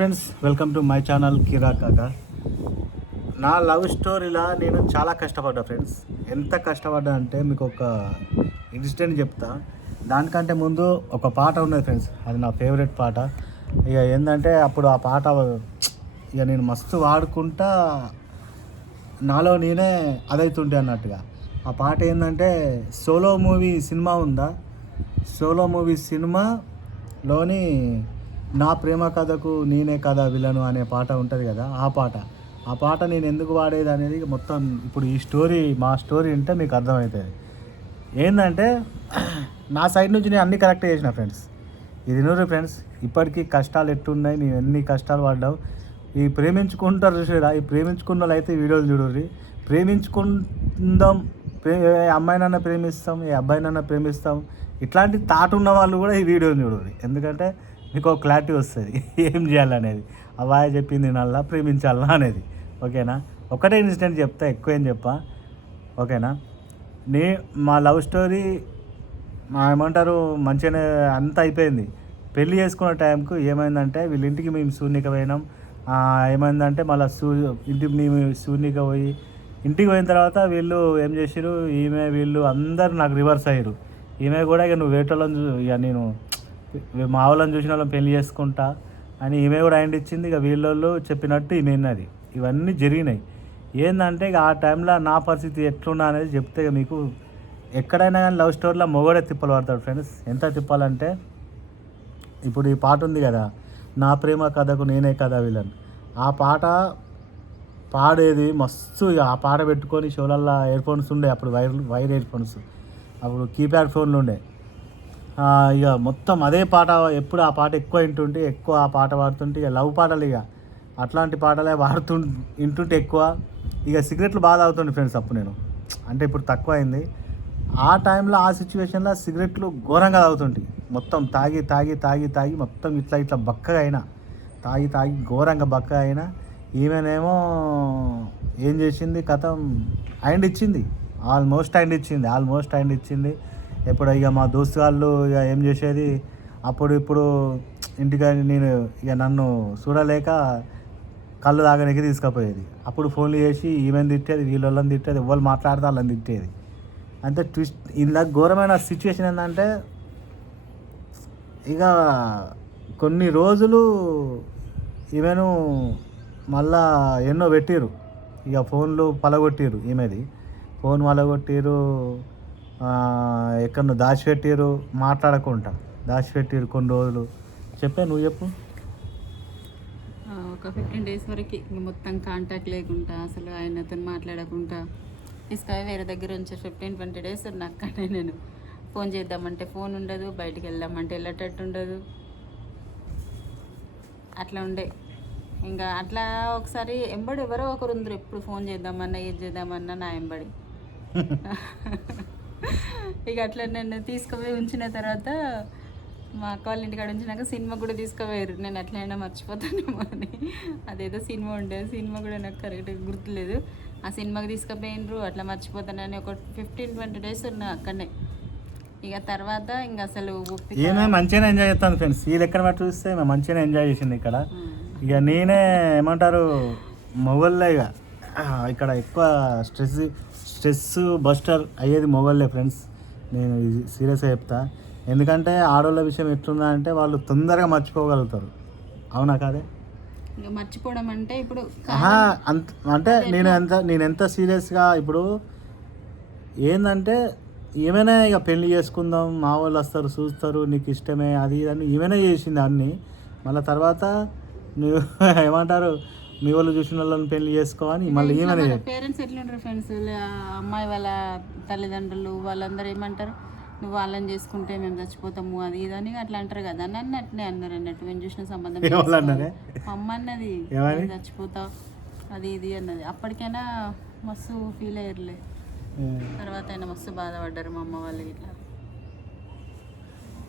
Friends, welcome to my channel కిరా కాకా. నా లవ్ స్టోరీలా నేను చాలా కష్టపడ్డా ఫ్రెండ్స్. ఎంత కష్టపడ్డా అంటే మీకు ఒక ఇన్సిడెంట్ చెప్తా. దానికంటే ముందు ఒక పాట ఉన్నది ఫ్రెండ్స్, అది నా ఫేవరెట్ పాట. ఇక ఏంటంటే అప్పుడు ఆ పాట ఇక నేను మస్తు వాడుకుంటా, నాలో నేనే అదైతుంటే అన్నట్టుగా. ఆ పాట ఏంటంటే సోలో మూవీ సినిమా ఉందా, సోలో మూవీ సినిమాలోని నా ప్రేమ కథకు నేనే కథ విలను అనే పాట ఉంటుంది కదా, ఆ పాట నేను ఎందుకు వాడేది అనేది మొత్తం ఇప్పుడు ఈ స్టోరీ, మా స్టోరీ అంటే మీకు అర్థమవుతుంది. ఏంటంటే నా సైడ్ నుంచి నేను అన్నీ కరెక్ట్ చేసిన ఫ్రెండ్స్. ఇది నూరు ఫ్రెండ్స్, ఇప్పటికీ కష్టాలు ఎట్టున్నాయి, నేను ఎన్ని కష్టాలు పడ్డావు. ఈ ప్రేమించుకుంటారు చూసారా, ఈ ప్రేమించుకున్న వాళ్ళు అయితే వీడియోలు చూడరు. ప్రేమించుకుందాం, ఏ అమ్మాయినన్నా ప్రేమిస్తాం, ఏ అబ్బాయినన్నా ప్రేమిస్తాం, ఇట్లాంటి థాట్ ఉన్న వాళ్ళు కూడా ఈ వీడియోని చూడరు. ఎందుకంటే మీకు ఒక క్లారిటీ వస్తుంది ఏం చేయాలనేది. అబ్బాయి చెప్పింది నల్లా ప్రేమించాలా అనేది. ఓకేనా, ఒకటే ఇన్సిడెంట్ చెప్తా, ఎక్కువ ఏం చెప్పా. ఓకేనా, మా లవ్ స్టోరీ ఏమంటారు మంచిగానే అంతా అయిపోయింది. పెళ్ళి చేసుకున్న టైంకు ఏమైందంటే వీళ్ళ ఇంటికి మేము శూన్యక పోయినాం. ఏమైందంటే మళ్ళీ ఇంటికి మేము శూన్యక పోయి ఇంటికి పోయిన తర్వాత వీళ్ళు ఏం చేసారు, వీళ్ళు అందరు నాకు రివర్స్ అయ్యారు. ఈమె కూడా ఇక నువ్వు వేటోళ్ళని ఇక నేను మా వాళ్ళని చూసిన వాళ్ళని పెళ్లి చేసుకుంటా అని ఈమె కూడా హ్యాండ్ ఇచ్చింది. ఇక వీళ్ళు చెప్పినట్టు ఈమె విన్నది. ఇవన్నీ జరిగినాయి. ఏంటంటే ఇక ఆ టైంలో నా పరిస్థితి ఎట్లున్నా అనేది చెప్తే మీకు ఎక్కడైనా కానీ లవ్ స్టోరీలో మొగడే తిప్పలు పడతాడు ఫ్రెండ్స్. ఎంత తిప్పాలంటే ఇప్పుడు ఈ పాట ఉంది కదా, నా ప్రేమ కథకు నేనే కథ విలన్. ఆ పాట పాడేది మస్తు. ఇక ఆ పాట పెట్టుకొని షోలల్లో ఇయర్ ఫోన్స్ ఉండే, అప్పుడు వైర్ ఇయర్ ఫోన్స్, అప్పుడు కీప్యాడ్ ఫోన్లు ఉండే. ఇక మొత్తం అదే పాట, ఎప్పుడు ఆ పాట ఎక్కువ వింటుంటే, ఎక్కువ ఆ పాట పాడుతుంటే ఇక లవ్ పాటలు, ఇక అట్లాంటి పాటలే వింటుంటే ఎక్కువ. ఇక సిగరెట్లు బాగా తాగుతుండే ఫ్రెండ్స్ అప్పుడు నేను. అంటే ఇప్పుడు తక్కువ అయింది. ఆ టైంలో ఆ సిచ్యువేషన్లో సిగరెట్లు ఘోరంగా తాగుతుంటే, మొత్తం తాగి తాగి తాగి తాగి మొత్తం ఇట్లా బక్కగా అయినా, తాగి ఘోరంగా బక్కగా అయినా. ఈమెనేమో ఏం చేసింది, కథం హ్యాండ్ ఇచ్చింది, ఆల్మోస్ట్ హ్యాండ్ ఇచ్చింది. ఎప్పుడు ఇక మా దోస్తు వాళ్ళు ఇక ఏం చేసేది, ఇప్పుడు ఇంటికి నేను ఇక నన్ను చూడలేక కళ్ళు తాగడానికి తీసుకుపోయేది. అప్పుడు ఫోన్లు చేసి ఈమెను తిట్టేది, వీళ్ళని తిట్టేది, ఎవరు మాట్లాడితే వాళ్ళని తిట్టేది. అంతే ట్విస్ట్. ఇందాక ఘోరమైన సిచ్యువేషన్ ఏంటంటే ఇక కొన్ని రోజులు ఈమెను మళ్ళా ఎన్నో పెట్టిరు, ఇక ఫోన్లు పలగొట్టిరు, ఈమెది ఫోన్ పలగొట్టిరు, ఎక్కడో దాచిపెట్టిరు, మాట్లాడకుండా దాచిపెట్టిరు కొన్ని రోజులు. నువ్వు చెప్పు. ఒక 15 days వరకు మొత్తం కాంటాక్ట్ లేకుండా, అసలు ఆయనతో మాట్లాడకుండా తీసుకొని వేరే దగ్గర ఉంచి 15-20 days అక్కడే. నేను ఫోన్ చేద్దామంటే ఫోన్ ఉండదు, బయటికి వెళ్దామంటే వెళ్ళేటట్టు ఉండదు, అట్లా ఉండే. ఇంకా అట్లా ఒకసారి ఎంబడి ఎవరో ఒకరు ఉందరు, ఎప్పుడు ఫోన్ చేద్దామన్నా ఏది చేద్దామన్నా నా ఎంబడి. ఇక అట్లా నన్ను తీసుకుపోయి ఉంచిన తర్వాత మా అక్క వాళ్ళ ఇంటికాడ ఉంచినాక సినిమా కూడా తీసుకుపోయారు. నేను ఎట్లయినా మర్చిపోతానేమో అని. అదేదో సినిమా ఉండేది, సినిమా కూడా నాకు కరెక్ట్గా గుర్తులేదు. ఆ సినిమాకి తీసుకుపోయినరు, అట్లా మర్చిపోతానని ఒక 15-20 days ఉన్నా అక్కడనే. ఇక తర్వాత ఇంకా అసలు మంచిగానే ఎంజాయ్ చేస్తాను ఫ్రెండ్స్. ఈ లెక్కన బట్టి చూస్తే మేము మంచిగానే ఎంజాయ్ చేసింది ఇక్కడ. ఇక నేనే ఏమంటారు మొగోళ్ళే. ఇక ఇక్కడ ఎక్కువ స్ట్రెస్ బస్టర్ అయ్యేది మొగోళ్ళే ఫ్రెండ్స్. నేను సీరియస్గా చెప్తా. ఎందుకంటే ఆడవాళ్ళ విషయం ఎట్లుందా అంటే వాళ్ళు తొందరగా మర్చిపోగలుగుతారు. అవునా కాదే? మర్చిపోవడం అంటే ఇప్పుడు అంటే నేను ఎంత సీరియస్గా ఇప్పుడు ఏంటంటే ఏమైనా ఇక పెళ్లి చేసుకుందాం, మా వాళ్ళు వస్తారు చూస్తారు, నీకు ఇష్టమే అది అని ఏమైనా చేసింది అన్నీ. మళ్ళీ తర్వాత నువ్వు ఏమంటారు, మీ వాళ్ళు చూసిన వాళ్ళని పెళ్లి చేసుకోవని మళ్ళీ ఏమని. పేరెంట్స్ ఎట్లుంటారు ఫ్రెండ్స్, అమ్మాయి వాళ్ళ తల్లిదండ్రులు వాళ్ళందరూ ఏమంటారు, నువ్వు వాళ్ళని చేసుకుంటే మేము చచ్చిపోతాము అది ఇది అని అట్లా అంటారు కదా. నన్ను అట్నే అన్నారు అన్నట్టు. మేము చూసిన సంబంధం అమ్మ అన్నది చచ్చిపోతావు అది ఇది అన్నది. అప్పటికైనా మస్తు ఫీల్ అయ్యర్లే. తర్వాత అయినా మస్తు బాధపడ్డారు మా అమ్మ వాళ్ళు ఇట్లా.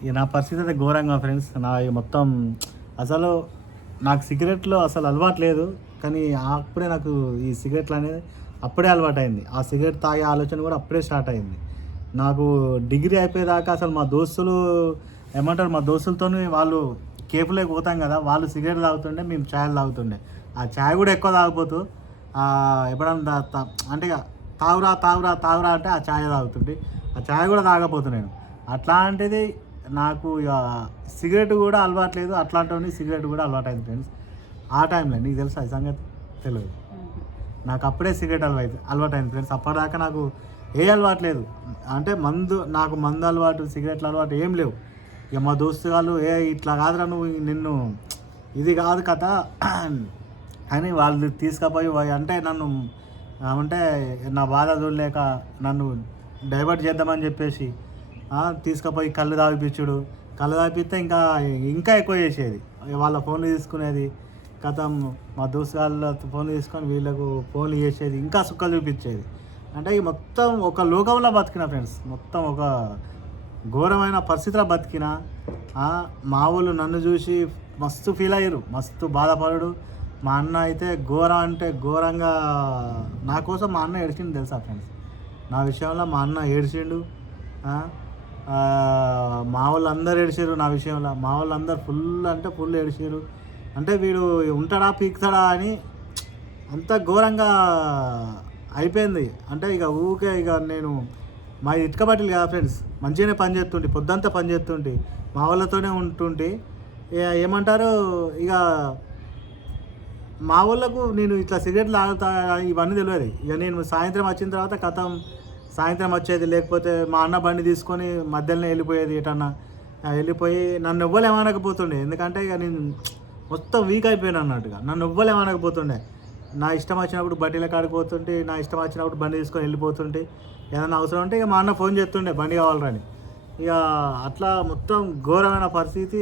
ఇక నా పరిస్థితి అయితే ఘోరంగా ఫ్రెండ్స్. నా మొత్తం అసలు నాకు సిగరెట్లో అసలు అలవాటు లేదు, కానీ అప్పుడే నాకు ఈ సిగరెట్లు అనేది అప్పుడే అలవాటు అయింది. ఆ సిగరెట్ తాగే ఆలోచన కూడా అప్పుడే స్టార్ట్ అయింది. నాకు డిగ్రీ అయిపోయేదాకా అసలు మా దోస్తులు ఏమంటారు, మా దోస్తులతో వాళ్ళు కేఫ్లోకి పోతాం కదా, వాళ్ళు సిగరెట్ తాగుతుండే, మేము ఛాయలు తాగుతుండే. ఆ ఛాయ్ కూడా ఎక్కువ తాగిపోతూ ఎప్పుడన్నా అంటే ఇక తాగురా తాగురా తాగురా అంటే ఆ ఛాయ్ తాగుతుంటే, ఆ ఛాయ్ కూడా తాగపోతున్నాను. అట్లాంటిది నాకు ఇక సిగరెట్ కూడా అలవాట్లేదు, అట్లాంటివన్నీ సిగరెట్ కూడా అలవాటైంది ఫ్రెండ్స్. ఆ టైంలో నీకు తెలుసా ఈ సంగతి? తెలియదు. నాకు అప్పుడే సిగరెట్ అలవాటైంది ఫ్రెండ్స్. అప్పటిదాకా నాకు ఏ అలవాటు లేదు. అంటే నాకు మందు అలవాటు, సిగరెట్ల అలవాటు ఏం లేవు. ఇక మా దోస్తు వాళ్ళు ఇట్లా కాదురా నువ్వు, నిన్ను ఇది కాదు కథ అని వాళ్ళు తీసుకుపోయి అంటే నన్ను అంటే నా బాధ చూడలేక నన్ను డైవర్ట్ చేద్దామని చెప్పేసి తీసుకుపోయి కళ్ళు తాగిపించుడు. కళ్ళు తాగిపిస్తే ఇంకా ఎక్కువ చేసేది. వాళ్ళ ఫోన్లు తీసుకునేది, కథం మా దోస్తు వాళ్ళ ఫోన్లు తీసుకొని వీళ్ళకు ఫోన్లు చేసేది, ఇంకా సుక్కలు చూపించేది. అంటే ఈ మొత్తం ఒక లోకంలో బతికిన ఫ్రెండ్స్, మొత్తం ఒక ఘోరమైన పరిస్థితిలో బతికిన. మా వాళ్ళు నన్ను చూసి మస్తు ఫీల్ అయ్యారు, మస్తు బాధపడు. మా అన్న అయితే ఘోరం అంటే ఘోరంగా నా కోసం మా అన్న ఏడ్చిండు తెలుసా ఫ్రెండ్స్. నా విషయంలో మా అన్న ఏడ్చిండు. మా వాళ్ళు అందరు ఏడిచారు నా విషయంలో. మా వాళ్ళు అందరు ఫుల్ ఏడిచారు. అంటే వీడు ఉంటాడా పీకుతాడా అని అంత ఘోరంగా అయిపోయింది. అంటే ఇక ఊకే ఇక నేను మా ఇటుక బట్టలు కదా ఫ్రెండ్స్, మంచిగానే పని చేస్తుంటే, పొద్దంతా పని చేస్తుంటే, మా వాళ్ళతోనే ఉంటుంటే ఏమంటారు ఇక మా వాళ్ళకు నేను ఇట్లా సిగరెట్లు తాగుతా ఇవన్నీ తెలియదు. ఇక నేను సాయంత్రం వచ్చిన తర్వాత కథం సాయంత్రం వచ్చేది, లేకపోతే మా అన్న బండి తీసుకొని మధ్యలోనే వెళ్ళిపోయేది ఎటన్నా. వెళ్ళిపోయి నన్ను ఎవ్వలేమనకపోతుండే, ఎందుకంటే ఇక నేను మొత్తం వీక్ అయిపోయాను అన్నట్టుగా. నన్ను ఎవ్వలేమనకపోతుండే. నా ఇష్టం వచ్చినప్పుడు బడ్డీల కాడికి పోతుంటే, నా ఇష్టం వచ్చినప్పుడు బండి తీసుకొని వెళ్ళిపోతుంటే, ఏదైనా అవసరం ఉంటే ఇక మా అన్న ఫోన్ చేస్తుండే బండి కావాలని. ఇక అట్లా మొత్తం ఘోరమైన పరిస్థితి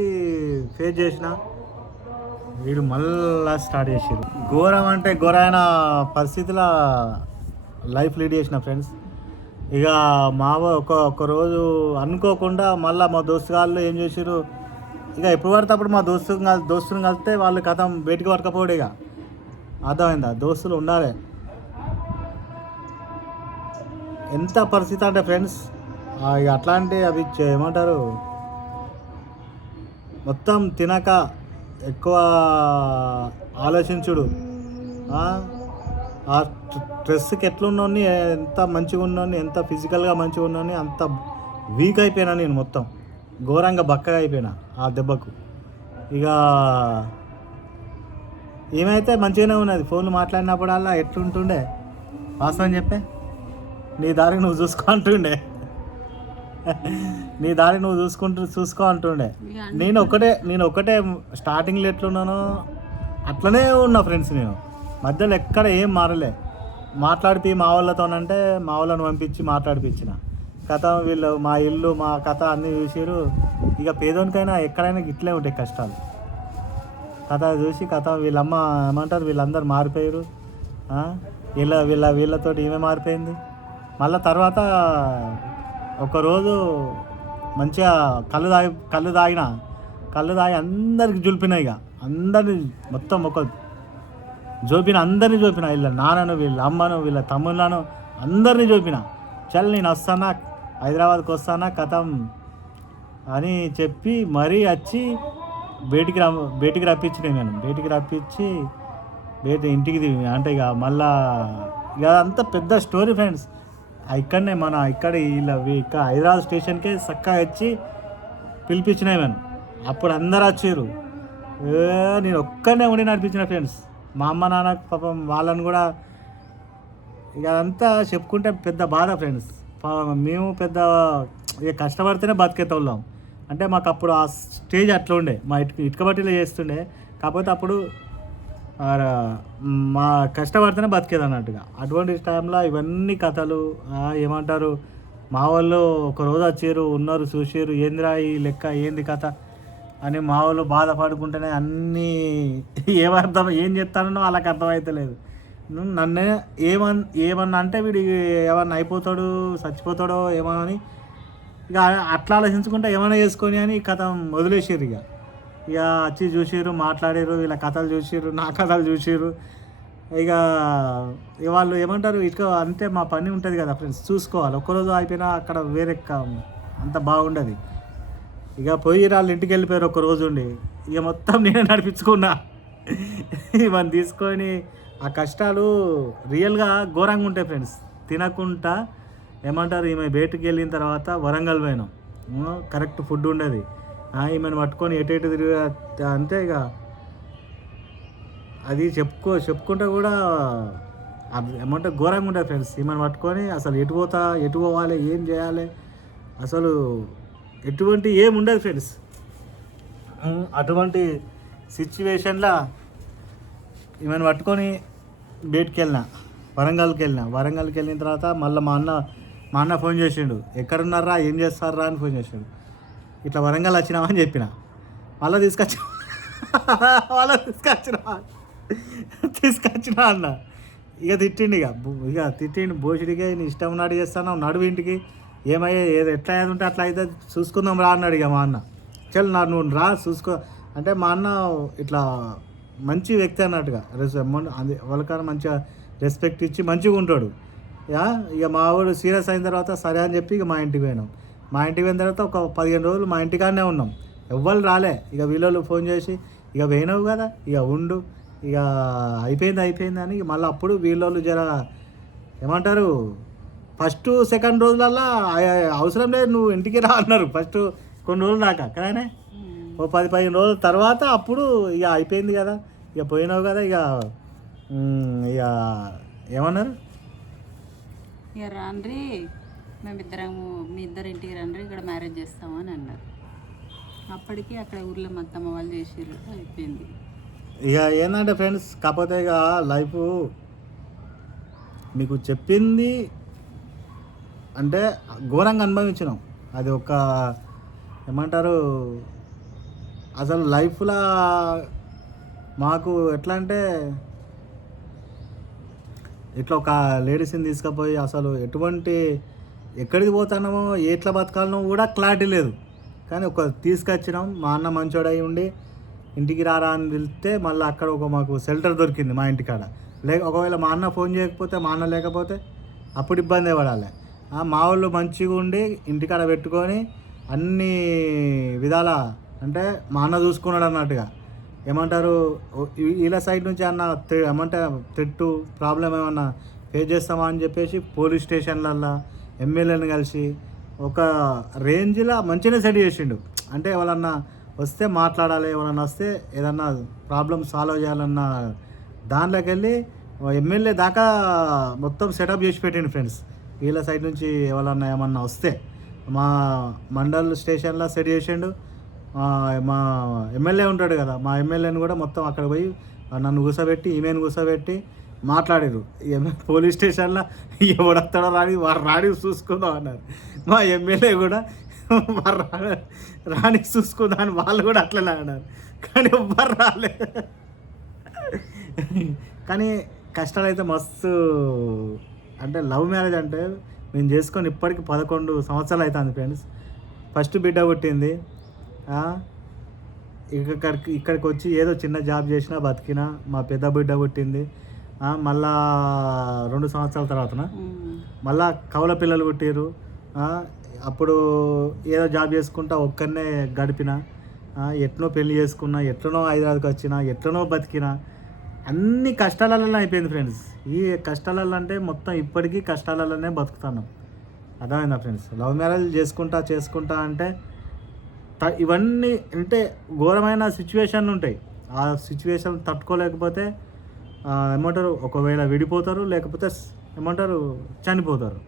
ఫేస్ చేసిన. వీడు మళ్ళా స్టార్ట్ చేసారు. ఘోరం అంటే ఘోరమైన పరిస్థితిలో లైఫ్ లీడ్ చేసిన ఫ్రెండ్స్. ఇక ఒక రోజు అనుకోకుండా మళ్ళీ మా దోస్తు వాళ్ళు ఏం చేసారు, ఇక ఎప్పుడు పడితే అప్పుడు మా దోస్తుని కలిస్తే వాళ్ళు కథం బయటికి పడకపోడు. ఇక అర్థమైందా, దోస్తులు ఉండాలి. ఎంత పరిస్థితి అంటే ఫ్రెండ్స్, ఇక అట్లాంటి అవి ఏమంటారు, మొత్తం తినక ఎక్కువ ఆలోచించుడు, ఆ స్ట్రెస్కి ఎట్లున్నాను, ఎంత మంచిగా ఉన్నాను, ఎంత ఫిజికల్గా మంచిగా ఉన్నాను, అంత వీక్ అయిపోయినా నేను, మొత్తం ఘోరంగా బక్కగా అయిపోయినా ఆ దెబ్బకు. ఇక ఏమైతే మంచిగానే ఉన్నది. ఫోన్లు మాట్లాడినప్పుడల్లా ఎట్లుంటుండే, వాస్తవం చెప్పే, నీ దారికి నువ్వు చూసుకో అంటుండే, నీ దారి నువ్వు చూసుకో అంటుండే. నేను ఒకటే స్టార్టింగ్లో ఎట్లున్నానో అట్లనే ఉన్నా ఫ్రెండ్స్. నేను మధ్యలో ఎక్కడ ఏం మారలే. మాట్లాడిపి మా వాళ్ళతోనంటే మా వాళ్ళని పంపించి మాట్లాడిపించిన కథ. వీళ్ళు మా ఇల్లు మా కథ అన్నీ చూసారు. ఇక పేదోనికైనా ఎక్కడైనా ఇట్లే ఉంటాయి కష్టాలు. కథ చూసి కథ వీళ్ళమ్మ ఏమంటారు, వీళ్ళందరూ మారిపోయారు. వీళ్ళతోటి ఈమె మారిపోయింది. మళ్ళీ తర్వాత ఒకరోజు మంచిగా కళ్ళు తాగి అందరికి జులిపిన. ఇక అందరిని మొత్తం అందరినీ జోపిన, వీళ్ళ నాన్నను, వీళ్ళ అమ్మను, వీళ్ళ తమ్ముళ్ళను అందరినీ జోపిన. చల్ నేను వస్తానా, హైదరాబాద్కి వస్తానా కథం అని చెప్పి మరీ వచ్చి బయటికి రప్పించిన. నేను బయటికి రప్పించి ఇంటికి అంటే ఇక మళ్ళా ఇక అంతా పెద్ద స్టోరీ ఫ్రెండ్స్. ఇక్కడనే ఇక్కడ హైదరాబాద్ స్టేషన్కే చక్కగా వచ్చి పిలిపించినాయి నేను. అప్పుడు అందరు వచ్చారు. నేను ఒక్కనే ఉండి నడిపించిన ఫ్రెండ్స్. మా అమ్మ నాన్న పాపం వాళ్ళని కూడా ఇక అదంతా చెప్పుకుంటే పెద్ద బాధ ఫ్రెండ్స్. మేము పెద్ద ఇక కష్టపడితేనే బతికేతోళ్ళం. అంటే మాకు అప్పుడు ఆ స్టేజ్ అట్లా ఉండే, మా ఇటుక బట్టీలో చేస్తుండే. కాకపోతే అప్పుడు మా కష్టపడితేనే బతికేది అన్నట్టుగా. అటువంటి టైంలో ఇవన్నీ కథలు ఏమంటారు, మా వాళ్ళు ఒకరోజు వచ్చారు, ఉన్నారు, చూసారు, ఏందిరా ఈ లెక్క, ఏంది కథ అని మా వాళ్ళు బాధపడుకుంటేనే అన్నీ ఏం చెప్తానో వాళ్ళకి అర్థమవుతలేదు. నన్నే ఏమన్నా అంటే వీడు ఏమన్నా అయిపోతాడు, చచ్చిపోతాడో ఏమో అని ఇక అట్లా ఆలోచించుకుంటే ఏమైనా చేసుకొని అని కథ వదిలేసారు. ఇక వచ్చి చూసారు, మాట్లాడారు, వీళ్ళ కథలు చూసారు, నా కథలు చూసారు. ఇక వాళ్ళు ఏమంటారు, ఇక అంటే మా పని ఉంటుంది కదా ఫ్రెండ్స్, చూసుకోవాలి. ఒక్కరోజు అయిపోయినా అక్కడ వేరే అంత బాగుండదు. ఇక పోయి వాళ్ళ ఇంటికి వెళ్ళిపోయారు ఒక రోజు ఉండి. ఇక మొత్తం నేనే నడిపించుకున్నా. ఇవన్నీ తీసుకొని ఆ కష్టాలు రియల్గా ఘోరంగా ఉంటాయి ఫ్రెండ్స్. తినకుండా ఏమంటారు, ఈమె బయటికి వెళ్ళిన తర్వాత వరంగల్ పోయినాం. కరెక్ట్ ఫుడ్ ఉండేది. ఈమెను పట్టుకొని ఎటు తిరిగి అంతే ఇక అది చెప్పుకుంటే కూడా అది ఏమంటే ఘోరంగా ఉంటుంది ఫ్రెండ్స్. ఈమెను పట్టుకొని అసలు ఎటు పోవాలి, ఏం చేయాలి, అసలు ఎటువంటి ఏం ఉండదు ఫ్రెండ్స్. అటువంటి సిచ్యువేషన్లో ఈమెను పట్టుకొని బయటికి వెళ్ళిన, వరంగల్కి వెళ్ళిన తర్వాత మళ్ళీ మా అన్న ఫోన్ చేసిండు, ఎక్కడున్నారా, ఏం చేస్తారా అని ఫోన్ చేసిండు. ఇట్లా వరంగల్ వచ్చినామని చెప్పిన. మళ్ళీ తీసుకొచ్చినా అన్న. ఇక తిట్టిండు భోషుడిగా, నీ ఇష్టం ఉన్నాడు చేస్తాను, నడువు ఇంటికి, ఏమయ్యా ఏదో ఎట్లా ఏది ఉంటే అట్లా అయితే చూసుకుందాం రా అన్నాడు. ఇక మా అన్న చల్ నువ్వు రా చూసుకో అంటే, మా అన్న ఇట్లా మంచి వ్యక్తి అన్నట్టుగా అది వాళ్ళకన్నా మంచిగా రెస్పెక్ట్ ఇచ్చి మంచిగా ఉంటాడు. ఇక మా వాడు సీరియస్ అయిన తర్వాత సరే అని చెప్పి ఇక మా ఇంటికి పోయినాం. మా ఇంటికి పోయిన తర్వాత ఒక 15 రోజులు మా ఇంటికాడనే ఉన్నాం. ఎవ్వరు రాలే. ఇక వీళ్ళు ఫోన్ చేసి, ఇక పోయినావు కదా, ఇక ఉండు, ఇక అయిపోయింది అని మళ్ళీ అప్పుడు వీళ్ళు జర ఏమంటారు, ఫస్ట్ సెకండ్ రోజులల్లా అవసరం లేదు నువ్వు ఇంటికి రా అన్నారు. ఫస్ట్ కొన్ని రోజులు దాకా కదానే, ఓ 10-15 రోజుల తర్వాత అప్పుడు ఇక అయిపోయింది కదా, ఇక పోయినావు కదా, ఇక ఏమన్నారు, ఇక రాండ్రి మేమిద్దరము, మీ ఇద్దరు ఇంటికి రండి, ఇక్కడ మ్యారేజ్ చేస్తాము అని అన్నారు. అప్పటికి అక్కడ ఊర్లో మా అత్తమ్మ వాళ్ళు చేసారు, అయిపోయింది. ఇక ఏంటంటే ఫ్రెండ్స్, కాకపోతే ఇక లైఫ్ మీకు చెప్పింది అంటే ఘోరంగా అనుభవించినాం. అది ఒక ఏమంటారు, అసలు లైఫ్లో మాకు ఎట్లా అంటే, ఇట్లా ఒక లేడీస్ని తీసుకుపోయి అసలు ఎక్కడికి పోతున్నామో ఎట్లా బతకాలనో కూడా క్లారిటీ లేదు. కానీ తీసుకొచ్చినాం. మా అన్న మంచోడై ఉండి ఇంటికి రారా అని వెళ్తే మళ్ళీ అక్కడ మాకు షెల్టర్ దొరికింది మా ఇంటికాడ. ఒకవేళ మా అన్న ఫోన్ చేయకపోతే, మా అన్న లేకపోతే అప్పుడు ఇబ్బంది పడాలి. మా వాళ్ళు మంచిగా ఉండి ఇంటికాడ పెట్టుకొని అన్ని విధాల అంటే మా అన్న చూసుకున్నాడు అన్నట్టుగా. ఏమంటారు, వీళ్ళ సైడ్ నుంచి అన్న ఏమంటే థ్రెట్ ప్రాబ్లం ఏమన్నా ఫేస్ చేస్తామా అని చెప్పేసి పోలీస్ స్టేషన్లల్లో ఎమ్మెల్యేని కలిసి ఒక రేంజ్లో మంచిగా సెట్ చేసిండు. అంటే ఎవరన్నా వస్తే మాట్లాడాలి, ఎవరన్నా వస్తే ఏదన్నా ప్రాబ్లం సాల్వ్ చేయాలన్న దాంట్లోకి వెళ్ళి ఎమ్మెల్యే దాకా మొత్తం సెటప్ చేసి పెట్టిండు ఫ్రెండ్స్. వీళ్ళ సైడ్ నుంచి ఎవరన్నా ఏమన్నా వస్తే మా మండల్ స్టేషన్లో సెట్ చేసిండు. మా ఎమ్మెల్యే ఉంటాడు కదా, మా ఎమ్మెల్యేని కూడా మొత్తం అక్కడ పోయి నన్ను కూర్చోబెట్టి, ఈమెను కూర్చోబెట్టి మాట్లాడారు. పోలీస్ స్టేషన్లో ఎవడొస్తాడో రాని చూసుకుందాం అన్నారు. మా ఎమ్మెల్యే కూడా రాని చూసుకుందాం అని వాళ్ళు కూడా అట్లనే అన్నారు. కానీ ఎవ్వరు రాలే. కానీ కష్టాలు అయితే మస్తు. అంటే లవ్ మ్యారేజ్ అంటే మేము చేసుకొని ఇప్పటికి 11 సంవత్సరాలు అవుతుంది ఫ్రెండ్స్. ఫస్ట్ బిడ్డ పుట్టింది. ఇక్కడికి వచ్చి ఏదో చిన్న జాబ్ చేసినా బతికినా. మా పెద్ద బిడ్డ పుట్టింది. మళ్ళా 2 సంవత్సరాల తర్వాతన మళ్ళా కవల పిల్లలు పుట్టిరు. అప్పుడు ఏదో జాబ్ చేసుకుంటా ఒక్కనే గడిపిన. ఎట్నో పెళ్లి చేసుకున్నా, ఎట్లనో హైదరాబాద్కి వచ్చినా, ఎట్లనో బతికినా. అన్ని కష్టాలలోనే అయిపోయింది ఫ్రెండ్స్. ఈ కష్టాలలో అంటే మొత్తం ఇప్పటికీ కష్టాలలోనే బతుకుతున్నాం. అర్థమైందా ఫ్రెండ్స్? లవ్ మ్యారేజ్ చేసుకుంటా అంటే ఇవన్నీ అంటే ఘోరమైన సిచ్యువేషన్లు ఉంటాయి. ఆ సిచ్యువేషన్ తట్టుకోలేకపోతే ఏమంటారు, ఒకవేళ విడిపోతారు, లేకపోతే ఏమంటారు చనిపోతారు.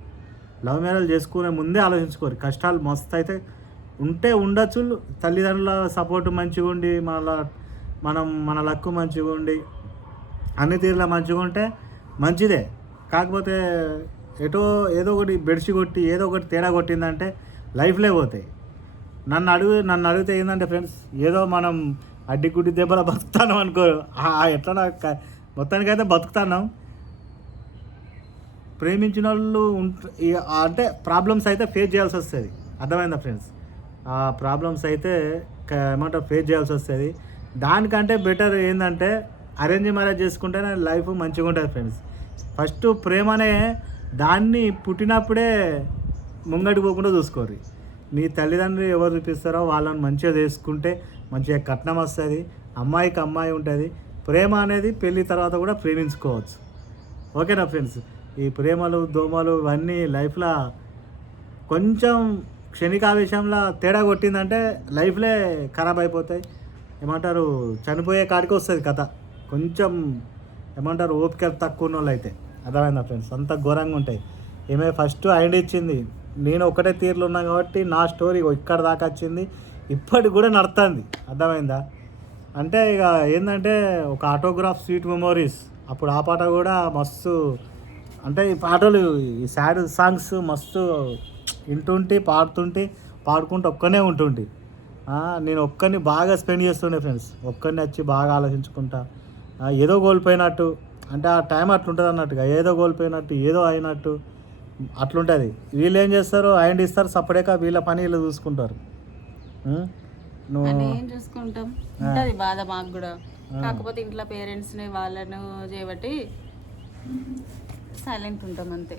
లవ్ మ్యారేజ్ చేసుకునే ముందే ఆలోచించుకోరు. కష్టాలు మస్తు అయితే ఉండొచ్చు. తల్లిదండ్రుల సపోర్ట్ మంచిగా ఉండి, మన లక్కు మంచిగా ఉండి, అన్ని తీరులా మంచిగా ఉంటే మంచిదే. కాకపోతే ఏదో ఒకటి బెడిసి కొట్టి, ఏదో ఒకటి తేడా కొట్టిందంటే లైఫ్లే పోతాయి. నన్ను అడిగితే ఏంటంటే ఫ్రెండ్స్, ఏదో మనం అడ్డిగుడ్డి దెబ్బలు బతుకుతాను అనుకో, ఎట్లా మొత్తానికైతే బతుకుతున్నాం. ప్రేమించిన వాళ్ళు అంటే ప్రాబ్లమ్స్ అయితే ఫేస్ చేయాల్సి వస్తుంది. అర్థమైందా ఫ్రెండ్స్? ఆ ప్రాబ్లమ్స్ అయితే ఏమంటారు ఫేస్ చేయాల్సి వస్తుంది. దానికంటే బెటర్ ఏంటంటే అరేంజ్ మ్యారేజ్ చేసుకుంటేనే లైఫ్ మంచిగా ఉంటుంది ఫ్రెండ్స్. ఫస్ట్ ప్రేమనే దాన్ని పుట్టినప్పుడే ముంగడికి పోకుండా చూసుకోరు. మీ తల్లిదండ్రులు ఎవరు చూపిస్తారో వాళ్ళని మంచిగా చేసుకుంటే మంచిగా కట్నం వస్తుంది, అమ్మాయికి అమ్మాయి ఉంటుంది. ప్రేమ అనేది పెళ్ళి తర్వాత కూడా ప్రేమించుకోవచ్చు. ఓకేనా ఫ్రెండ్స్? ఈ ప్రేమలు దోమలు ఇవన్నీ లైఫ్లో కొంచెం క్షణికావేశంలో తేడా కొట్టిందంటే లైఫ్లే ఖరాబ్ అయిపోతాయి. ఏమంటారు, చనిపోయే కాడికి వస్తుంది కథ. కొంచెం ఏమంటారు, ఓపిక తక్కువ ఉన్న వాళ్ళు అయితే. అర్థమైందా ఫ్రెండ్స్? అంత ఘోరంగా ఉంటాయి. ఏమే ఫస్ట్ ఐడి ఇచ్చింది, నేను ఒకటే తీరులో ఉన్నా కాబట్టి నా స్టోరీ ఇక్కడ దాకా వచ్చింది, ఇప్పటికి కూడా నడుస్తుంది. అర్థమైందా? అంటే ఇక ఏంటంటే ఒక ఆటోగ్రాఫ్ స్వీట్ మెమోరీస్, అప్పుడు ఆ పాట కూడా మస్తు, అంటే ఈ పాటలు ఈ సాడ్ సాంగ్స్ మస్తు వింటుంటే పాడుకుంటూ ఒక్కనే ఉంటుంటే నేను ఒక్కరిని బాగా స్పెండ్ చేస్తుండే ఫ్రెండ్స్. ఒక్కరిని వచ్చి బాగా ఆలోచించుకుంటా, ఏదో కోల్పోయినట్టు, అంటే ఆ టైం అట్లుంటుంది అన్నట్టుగా, ఏదో కోల్పోయినట్టు ఏదో అయినట్టు అట్లుంటుంది. వీళ్ళు ఏం చేస్తారు, ఆయన ఇస్తారు సపరేక, వీళ్ళ పని వీళ్ళు చూసుకుంటారు. అని ఏం చూసుకుంటాం, ఉంటుంది బాధ మాకు కూడా. కాకపోతే ఇంట్లో పేరెంట్స్ని వాళ్ళను చేయబట్టి సైలెంట్ ఉంటాం అంతే.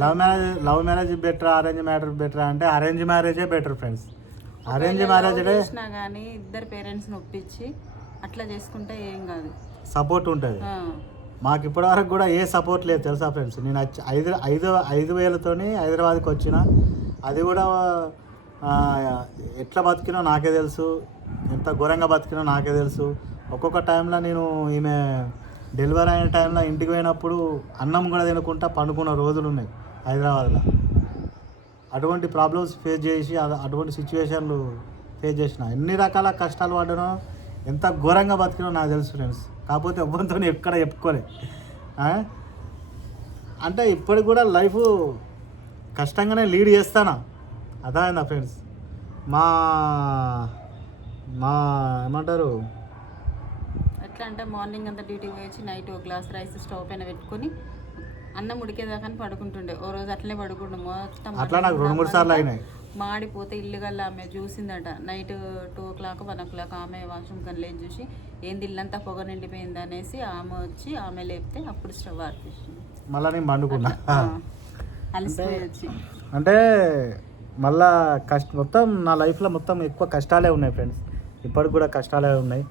లవ్ మ్యారేజ్ బెటరా, అరేంజ్ మ్యారేజ్ బెటరా అంటే అరేంజ్ మ్యారేజే బెటర్ ఫ్రెండ్స్. అరేంజ్ మ్యారేజ్ చేసినా కానీ ఇద్దరు పేరెంట్స్ని ఒప్పించి అట్లా చేసుకుంటే ఏం కాదు, సపోర్ట్ ఉంటుంది. మాకు ఇప్పటివరకు కూడా ఏ సపోర్ట్ లేదు తెలుసా ఫ్రెండ్స్. నేను 5,000తోని హైదరాబాద్కి వచ్చిన, అది కూడా ఎట్లా బతికినో నాకే తెలుసు, ఎంత ఘోరంగా బతికినో నాకే తెలుసు. ఒక్కొక్క టైంలో నేను ఈమె డెలివరీ అయిన టైంలో ఇంటికి పోయినప్పుడు అన్నం కూడా తినకుండా పండుకున్న రోజులు ఉన్నాయి హైదరాబాద్లో. అటువంటి ప్రాబ్లమ్స్ ఫేస్ చేసి అటువంటి సిచ్యువేషన్లు ఫేస్ చేసిన, ఎన్ని రకాల కష్టాలు పడ్డానో, ఎంత ఘోరంగా బతికినో నాకు తెలుసు ఫ్రెండ్స్. కాకపోతే ఎవ్వరితో ఎక్కడ చెప్పుకోలే. అంటే ఇప్పటికి కూడా లైఫ్ కష్టంగానే లీడ్ చేస్తానా. అర్థమైందా ఫ్రెండ్స్? మా ఏమంటారు, ఎట్లా అంటే మార్నింగ్ అంతా డ్యూటీకి పోయి వచ్చి నైట్ ఒక గ్లాస్ రైస్ స్టవ్ పైన పెట్టుకొని అన్నం ఉడికేదాకా పడుకుంటుండే. ఓ రోజు అట్లనే పడుకుండే మొత్తం. అట్లా నాకు 2-3 సార్లు అయినాయి. మాడిపోతే ఇల్లు గల్లా ఆమె చూసిందట. నైట్ 2 o'clock 1 o'clock ఆమె వాష్రూమ్ కని లేచి చూసి ఏంది ఇల్లంతా పొగ నిండిపోయింది అనేసి ఆమె వచ్చి ఆమె లేపితే అప్పుడు స్టవ్ ఆర్పేసింది. మళ్ళీ నేను పండుకున్నా. అలసిపోయి వచ్చి అంటే మళ్ళా మొత్తం నా లైఫ్లో మొత్తం ఎక్కువ కష్టాలే ఉన్నాయి ఫ్రెండ్స్. ఇప్పటికి కూడా కష్టాలే ఉన్నాయి.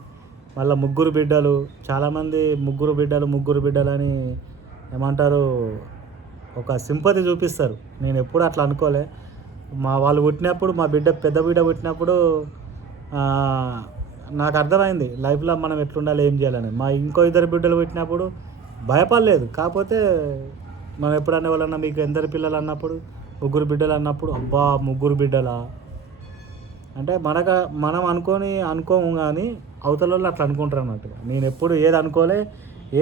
మళ్ళీ 3 బిడ్డలు, చాలామంది 3 బిడ్డలు అని ఏమంటారు, ఒక సింపతి చూపిస్తారు. నేను ఎప్పుడు అట్లా అనుకోలే. వాళ్ళు పుట్టినప్పుడు, మా పెద్ద బిడ్డ పుట్టినప్పుడు నాకు అర్థమైంది లైఫ్లో మనం ఎట్లుండాలి, ఏం చేయాలని. మా ఇంకో 2 బిడ్డలు పుట్టినప్పుడు భయపడలేదు. కాకపోతే మనం ఎప్పుడన్నా వాళ్ళన్నా మీకు ఎందరు పిల్లలు అన్నప్పుడు, 3 బిడ్డలు అన్నప్పుడు, అబ్బా 3 బిడ్డలా అంటే మనం అనుకోము కానీ అవతల వాళ్ళు అట్లా అనుకుంటారు అన్నట్టుగా. నేను ఎప్పుడు ఏది అనుకోలే,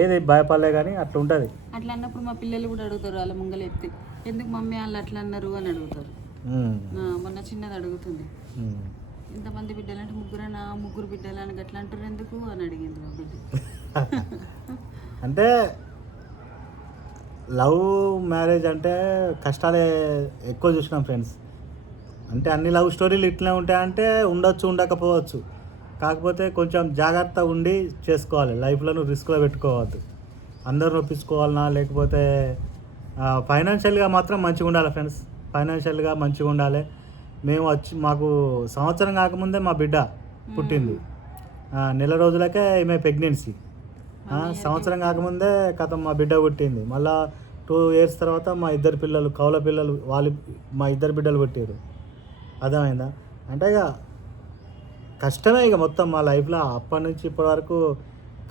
ఏది భయపడలే, కానీ అట్లా ఉంటుంది. అట్లా అన్నప్పుడు మా పిల్లలు కూడా అడుగుతారు, వాళ్ళ ముంగలు ఎత్తి ఎందుకు మమ్మీ వాళ్ళు అట్లా అన్నారు అని అడుగుతారు. మొన్న చిన్నది అడుగుతుంది, ఇంతమంది బిడ్డలు అంటే 3 బిడ్డలు అని అట్లా అంటారు ఎందుకు అని అడిగింది మా బిడ్డ. అంటే లవ్ మ్యారేజ్ అంటే కష్టాలే ఎక్కువ చూసినాం ఫ్రెండ్స్. అంటే అన్ని లవ్ స్టోరీలు ఇట్లనే ఉంటాయంటే ఉండొచ్చు, ఉండకపోవచ్చు. కాకపోతే కొంచెం జాగ్రత్త ఉండి చేసుకోవాలి. లైఫ్లో రిస్క్లో పెట్టుకోవద్దు. అందరూ నొప్పించుకోవాలన్నా, లేకపోతే ఫైనాన్షియల్గా మాత్రం మంచిగా ఉండాలి ఫ్రెండ్స్. ఫైనాన్షియల్గా మంచిగా ఉండాలి. మాకు సంవత్సరం కాకముందే మా బిడ్డ పుట్టింది. నెల రోజులకే ఈమె ప్రెగ్నెన్సీ. సంవత్సరం కాకముందే మా బిడ్డ పుట్టింది. మళ్ళీ 2 years తర్వాత మా 2 పిల్లలు, కౌల పిల్లలు, మా 2 బిడ్డలు పుట్టారు. అర్థమైందా? అంటే ఇక కష్టమే, ఇక మొత్తం మా లైఫ్లో అప్పటి నుంచి ఇప్పటి వరకు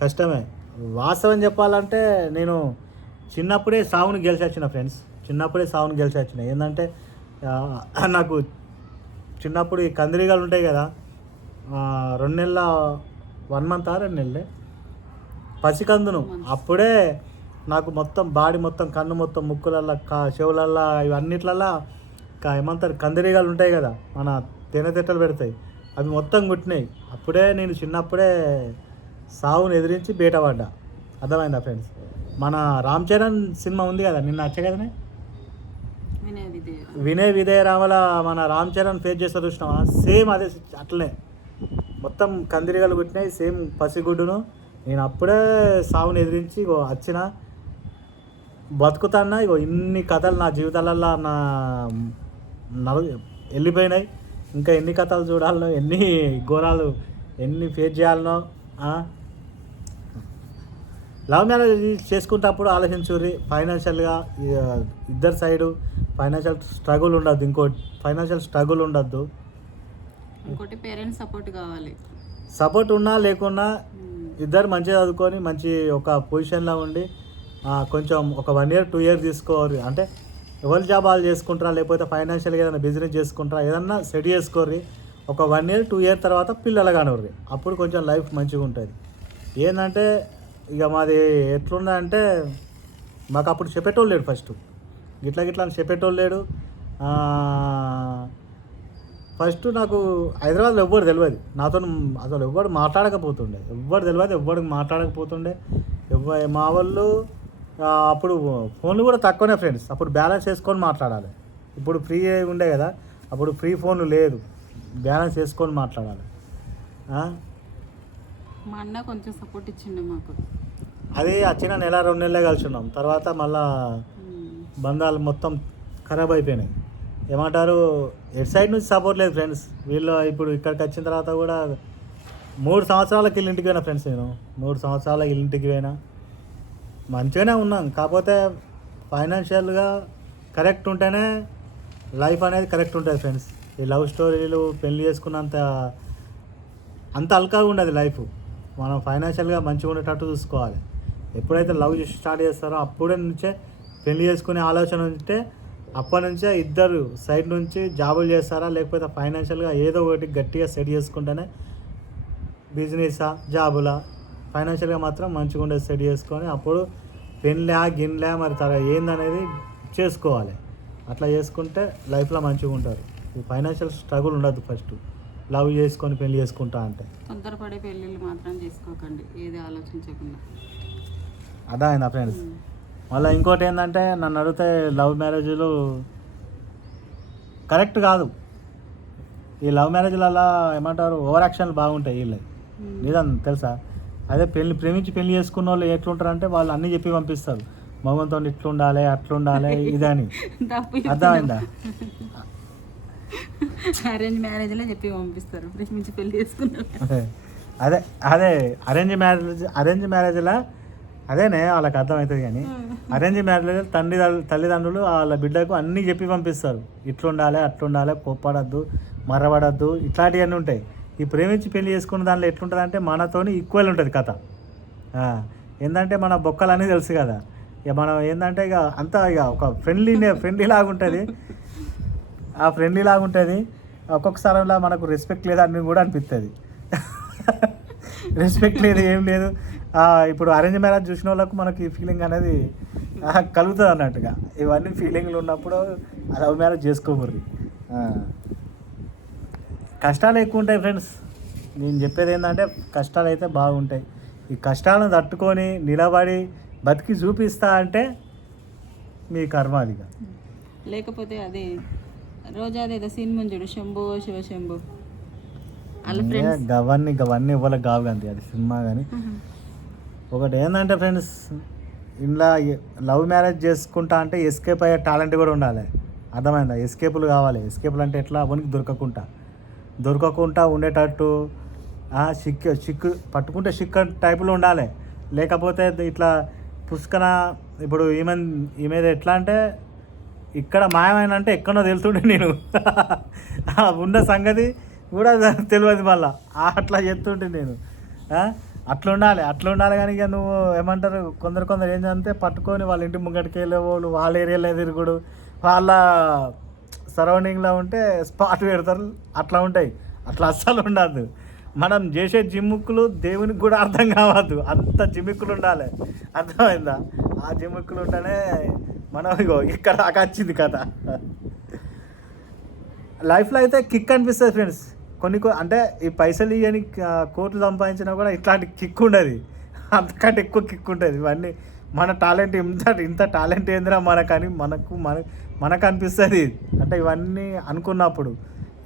కష్టమే. వాస్తవం చెప్పాలంటే నేను చిన్నప్పుడే సావుని గెలిచొచ్చిన ఫ్రెండ్స్. ఏంటంటే నాకు చిన్నప్పుడు ఈ కందిరీగాలు ఉంటాయి కదా, 2 నెలల 1 month 2 నెలలే పసికందును. అప్పుడే నాకు మొత్తం బాడీ మొత్తం, కన్ను మొత్తం, ముక్కులల్లో, చెవులల్లో, ఇవన్నిట్లల్లో ఏమంటారు కందిరీగాలు ఉంటాయి కదా, మన తేనెతిట్టలు పెడతాయి, అవి మొత్తం కుట్టినాయి. అప్పుడే నేను చిన్నప్పుడే సావును ఎదిరించి బయటపడ్డా. అర్థమైందా ఫ్రెండ్స్? మన రామ్ చరణ్ సినిమా ఉంది కదా, నిన్న వచ్చే కదనే, వినయ విధేయ రామల మన రామ్ చరణ్ ఫేస్ చేస్తా చూసినావా, సేమ్ అదే అట్లనే మొత్తం కందిరీగాలు కుట్టినాయి, సేమ్ పసిగుడ్డును. నేను అప్పుడే సావును ఎదిరించి వచ్చిన. బతుకుతాన్నా ఇగో ఇన్ని కథలు నా జీవితాలల్లో వెళ్ళిపోయినాయి. ఇంకా ఎన్ని కథలు చూడాలనో, ఎన్ని ఘోరాలు ఎన్ని ఫేస్ చేయాలనో. లవ్ మ్యారేజ్ చేసుకుంటప్పుడు ఆలోచించుర్రి, ఫైనాన్షియల్గా ఇద్దరు సైడు ఫైనాన్షియల్ స్ట్రగుల్ ఉండద్దు, ఫైనాన్షియల్ స్ట్రగుల్ ఉండద్దు. ఇంకోటి పేరెంట్స్ సపోర్ట్ కావాలి. సపోర్ట్ ఉన్నా లేకున్నా ఇద్దరు మంచిగా చదువుకొని మంచి ఒక పొజిషన్లో ఉండి కొంచెం ఒక 1 year 2 years తీసుకోవాలి. అంటే ఎవరి జాబ్ వాళ్ళు చేసుకుంటారా, లేకపోతే ఫైనాన్షియల్గా ఏదైనా బిజినెస్ చేసుకుంటారా, ఏదన్నా సెట్ చేసుకోర్రి. ఒక 1 year 2 year తర్వాత పిల్లలు కానివ్వరు, అప్పుడు కొంచెం లైఫ్ మంచిగా ఉంటుంది. ఏంటంటే ఇక మాది ఎట్లుందంటే మాకు అప్పుడు చెప్పేటోళ్ళు లేడు, ఫస్ట్ గిట్లా అని చెప్పేటోళ్ళు లేడు. ఫస్ట్ నాకు హైదరాబాద్లో ఎవ్వరు తెలియదు, నాతో అసలు ఎవ్వరు మాట్లాడకపోతుండే, ఎవ్వరికి మాట్లాడకపోతుండే. మా వాళ్ళు అప్పుడు ఫోన్లు కూడా తక్కువనే ఫ్రెండ్స్, అప్పుడు బ్యాలెన్స్ వేసుకొని మాట్లాడాలి. ఇప్పుడు ఫ్రీ ఉండే కదా, అప్పుడు ఫ్రీ ఫోన్లు లేదు, బ్యాలెన్స్ వేసుకొని మాట్లాడాలి. మా అన్న కొంచెం సపోర్ట్ ఇచ్చిండు మాకు. అది వచ్చిన 1-2 నెలలే కలిసి ఉన్నాం, తర్వాత మళ్ళా బంధాలు మొత్తం ఖరాబ్ అయిపోయినాయి. ఏమంటారు, ఎట్ సైడ్ నుంచి సపోర్ట్ లేదు ఫ్రెండ్స్. వీళ్ళు ఇప్పుడు ఇక్కడికి వచ్చిన తర్వాత కూడా 3 సంవత్సరాలకి వీళ్ళింటికి పోయినా ఫ్రెండ్స్, నేను 3 సంవత్సరాలకి వీళ్ళింటికి పోయినా, మంచిగానే ఉన్నాం. కాకపోతే ఫైనాన్షియల్గా కరెక్ట్ ఉంటేనే లైఫ్ అనేది కరెక్ట్ ఉంటుంది ఫ్రెండ్స్. ఈ లవ్ స్టోరీలు పెళ్లి చేసుకున్నంత అల్కాగా ఉండదు లైఫ్. మనం ఫైనాన్షియల్గా మంచిగా ఉండేటట్టు చూసుకోవాలి. ఎప్పుడైతే లవ్ స్టార్ట్ చేస్తారో అప్పుడే నుంచే పెళ్లి చేసుకునే ఆలోచన ఉంటే, అప్పటి నుంచే ఇద్దరు సైడ్ నుంచి జాబులు చేస్తారా, లేకపోతే ఫైనాన్షియల్గా ఏదో ఒకటి గట్టిగా సెట్ చేసుకుంటేనే బిజినెసా జాబులా, ఫైనాన్షియల్గా మాత్రం మంచిగా ఉండేది సెట్ చేసుకొని అప్పుడు పెళ్ళా గిన్నెలా మరి ఏందనేది చేసుకోవాలి. అట్లా చేసుకుంటే లైఫ్లో మంచిగా ఉంటారు. ఈ ఫైనాన్షియల్ స్ట్రగుల్ ఉండదు ఫస్ట్ లవ్ చేసుకొని పెళ్లి చేసుకుంటా అంటే. తొందరపడే పెళ్ళిళ్ళు మాత్రం చేసుకోకండి, ఏది ఆలోచించకుండా. అదా అయినా ఫ్రెండ్స్. మళ్ళీ ఇంకోటి ఏంటంటే, నన్ను అడిగితే లవ్ మ్యారేజ్లు కరెక్ట్ కాదు. ఈ లవ్ మ్యారేజ్లలో ఏమంటారు, ఓవర్ యాక్షన్లు బాగుంటాయి వీళ్ళకి, నిజం తెలుసా. అదే ప్రేమించి పెళ్లి చేసుకున్న వాళ్ళు ఎట్లుంటారు అంటే, వాళ్ళు అన్నీ చెప్పి పంపిస్తారు, మగంతో ఇట్లుండాలి అట్లుండాలి ఇదని. అర్థమైందా? అరేంజ్ మ్యారేజ్లో చెప్పి పంపిస్తారు, ప్రేమించి పెళ్లి చేసుకున్నారు. అదే అరేంజ్ మ్యారేజ్లా అదేనే వాళ్ళకి అర్థమవుతుంది. కానీ అరేంజ్ మ్యారేజ్ తల్లిదండ్రులు వాళ్ళ బిడ్డకు అన్నీ చెప్పి పంపిస్తారు, ఇట్లుండాలి అట్లుండాలి, కోప్పడద్దు మర్రబడద్దు ఇట్లాంటివన్నీ ఉంటాయి. ఈ ప్రేమించి పెళ్లి చేసుకున్న దానిలో ఎట్లుంటుంది అంటే, మనతోని ఈక్వల్ ఉంటుంది కథ. ఏంటంటే మన బొక్కలన్నీ తెలుసు కదా, ఇక మనం ఏంటంటే ఇక అంతా ఇక ఒక ఫ్రెండ్లీ లాగా ఉంటుంది. ఆ ఫ్రెండ్లీ లాగా ఉంటుంది. ఒక్కొక్కసారి మనకు రెస్పెక్ట్ లేదని కూడా అనిపిస్తుంది. రెస్పెక్ట్ లేదు, ఏం లేదు. ఇప్పుడు అరేంజ్ మ్యారేజ్ చూసిన వాళ్ళకు మనకి ఫీలింగ్ అనేది కలుగుతుంది అన్నట్టుగా. ఇవన్నీ ఫీలింగ్లు ఉన్నప్పుడు లవ్ మ్యారేజ్ చేసుకోకూడదు. కష్టాలు ఎక్కువ ఉంటాయి ఫ్రెండ్స్. నేను చెప్పేది ఏంటంటే, కష్టాలు అయితే బాగుంటాయి. ఈ కష్టాలను తట్టుకొని నిలబడి బతికి చూపిస్తా అంటే మీ కర్మ అదిగా. లేకపోతే అది రోజా ఏదో సినిమా చూడు, శంభో శివ శంభో, గవన్నీ ఇవ్వాలి కావు కానీ అది సినిమా. కానీ ఒకటి ఏంటంటే ఫ్రెండ్స్, ఇలా లవ్ మ్యారేజ్ చేసుకుంటా అంటే ఎస్కేప్ అయ్యే టాలెంట్ కూడా ఉండాలి. అర్థమైందా? ఎస్కేపులు కావాలి. ఎస్కేపులు అంటే ఎట్లా, అవనికి దొరకకుండా ఉండేటట్టు, చిక్కు పట్టుకుంటే చిక్కు టైపులో ఉండాలి. లేకపోతే ఇట్లా పుష్కన ఇప్పుడు ఈమె ఎట్లా అంటే, ఇక్కడ మాయమైన అంటే ఎక్కడో తెలుతుండే నేను, ఉన్న సంగతి కూడా తెలియదు మళ్ళా, అట్లా చెప్తుంటే నేను. అట్లా ఉండాలి కానీ ఇక నువ్వు ఏమంటారు, కొందరు ఏంటంటే పట్టుకొని వాళ్ళ ఇంటి ముంగటికి వెళ్ళేవాళ్ళు, వాళ్ళ ఏరియాలో తిరుగుడు, వాళ్ళ సరౌండింగ్లో ఉంటే స్పాట్ పెడతారు. అట్లా ఉంటాయి. అట్లా అస్సలు ఉండదు. మనం చేసే జిమ్ముక్కులు దేవునికి కూడా అర్థం కావద్దు, అంత జిమ్మిక్కులు ఉండాలి. అర్థమైందా? ఆ జిమ్మిక్కులు ఉంటేనే మనం ఇగో ఇక్కడ దాకా వచ్చింది కదా. లైఫ్లో అయితే కిక్ అనిపిస్తుంది ఫ్రెండ్స్. అంటే ఈ పైసలు ఇవని కోట్లు సంపాదించినా కూడా ఇట్లాంటి కిక్ ఉండదు, అంతకంటే ఎక్కువ కిక్ ఉంటుంది. ఇవన్నీ మన టాలెంట్ ఇంత టాలెంట్ ఏందిరా మనకని మనకు అనిపిస్తుంది. అంటే ఇవన్నీ అనుకున్నప్పుడు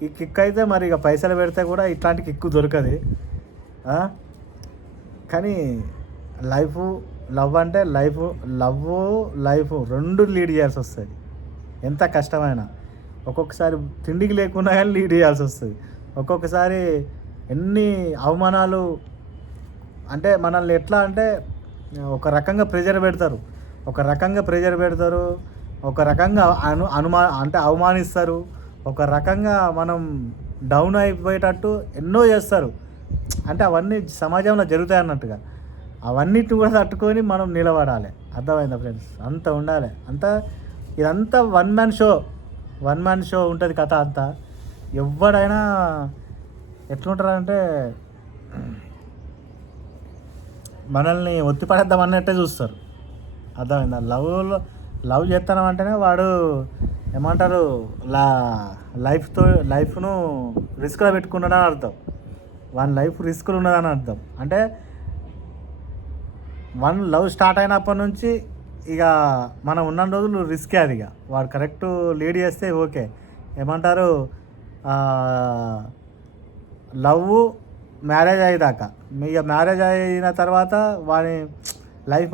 ఈ కిక్ అయితే మరి ఇక పైసలు పెడితే కూడా ఇట్లాంటి కిక్కు దొరకదు. కానీ లైఫ్ లవ్ అంటే లైఫ్ రెండు లీడ్ చేయాల్సి వస్తుంది. ఎంత కష్టమైనా ఒక్కొక్కసారి తిండికి లేకుండా కానీ లీడ్ చేయాల్సి వస్తుంది. ఒక్కొక్కసారి ఎన్ని అవమానాలు అంటే మనల్ని ఎట్లా అంటే ఒక రకంగా ప్రెజర్ పెడతారు, ఒక రకంగా అవమానిస్తారు, ఒక రకంగా మనం డౌన్ అయిపోయేటట్టు ఎన్నో చేస్తారు. అంటే అవన్నీ సమాజంలో జరుగుతాయి అన్నట్టుగా. అవన్నిటిని కూడా తట్టుకొని మనం నిలబడాలి. అర్థమైందా ఫ్రెండ్స్? అంత ఉండాలి. ఇదంతా వన్ మ్యాన్ షో ఉంటుంది కథ అంతా. ఎవడైనా ఎట్లుంటారంటే మనల్ని ఒత్తిపడేద్దాం అన్నట్టే చూస్తారు. అర్థమైందా? లవ్ చేస్తానం అంటేనే వాడు ఏమంటారు లైఫ్ను రిస్క్లో పెట్టుకున్నాడని అర్థం. వాని లైఫ్ రిస్క్లో ఉన్నదని అర్థం. అంటే వన్ లవ్ స్టార్ట్ అయినప్పటి నుంచి ఇక మనం ఉన్న రోజులు రిస్కే. అది ఇక వాడు కరెక్ట్ లీడ్ చేస్తే ఓకే. ఏమంటారు లవ్ మ్యారేజ్ అయ్యేదాకా, ఇక మ్యారేజ్ అయిన తర్వాత వాని లైఫ్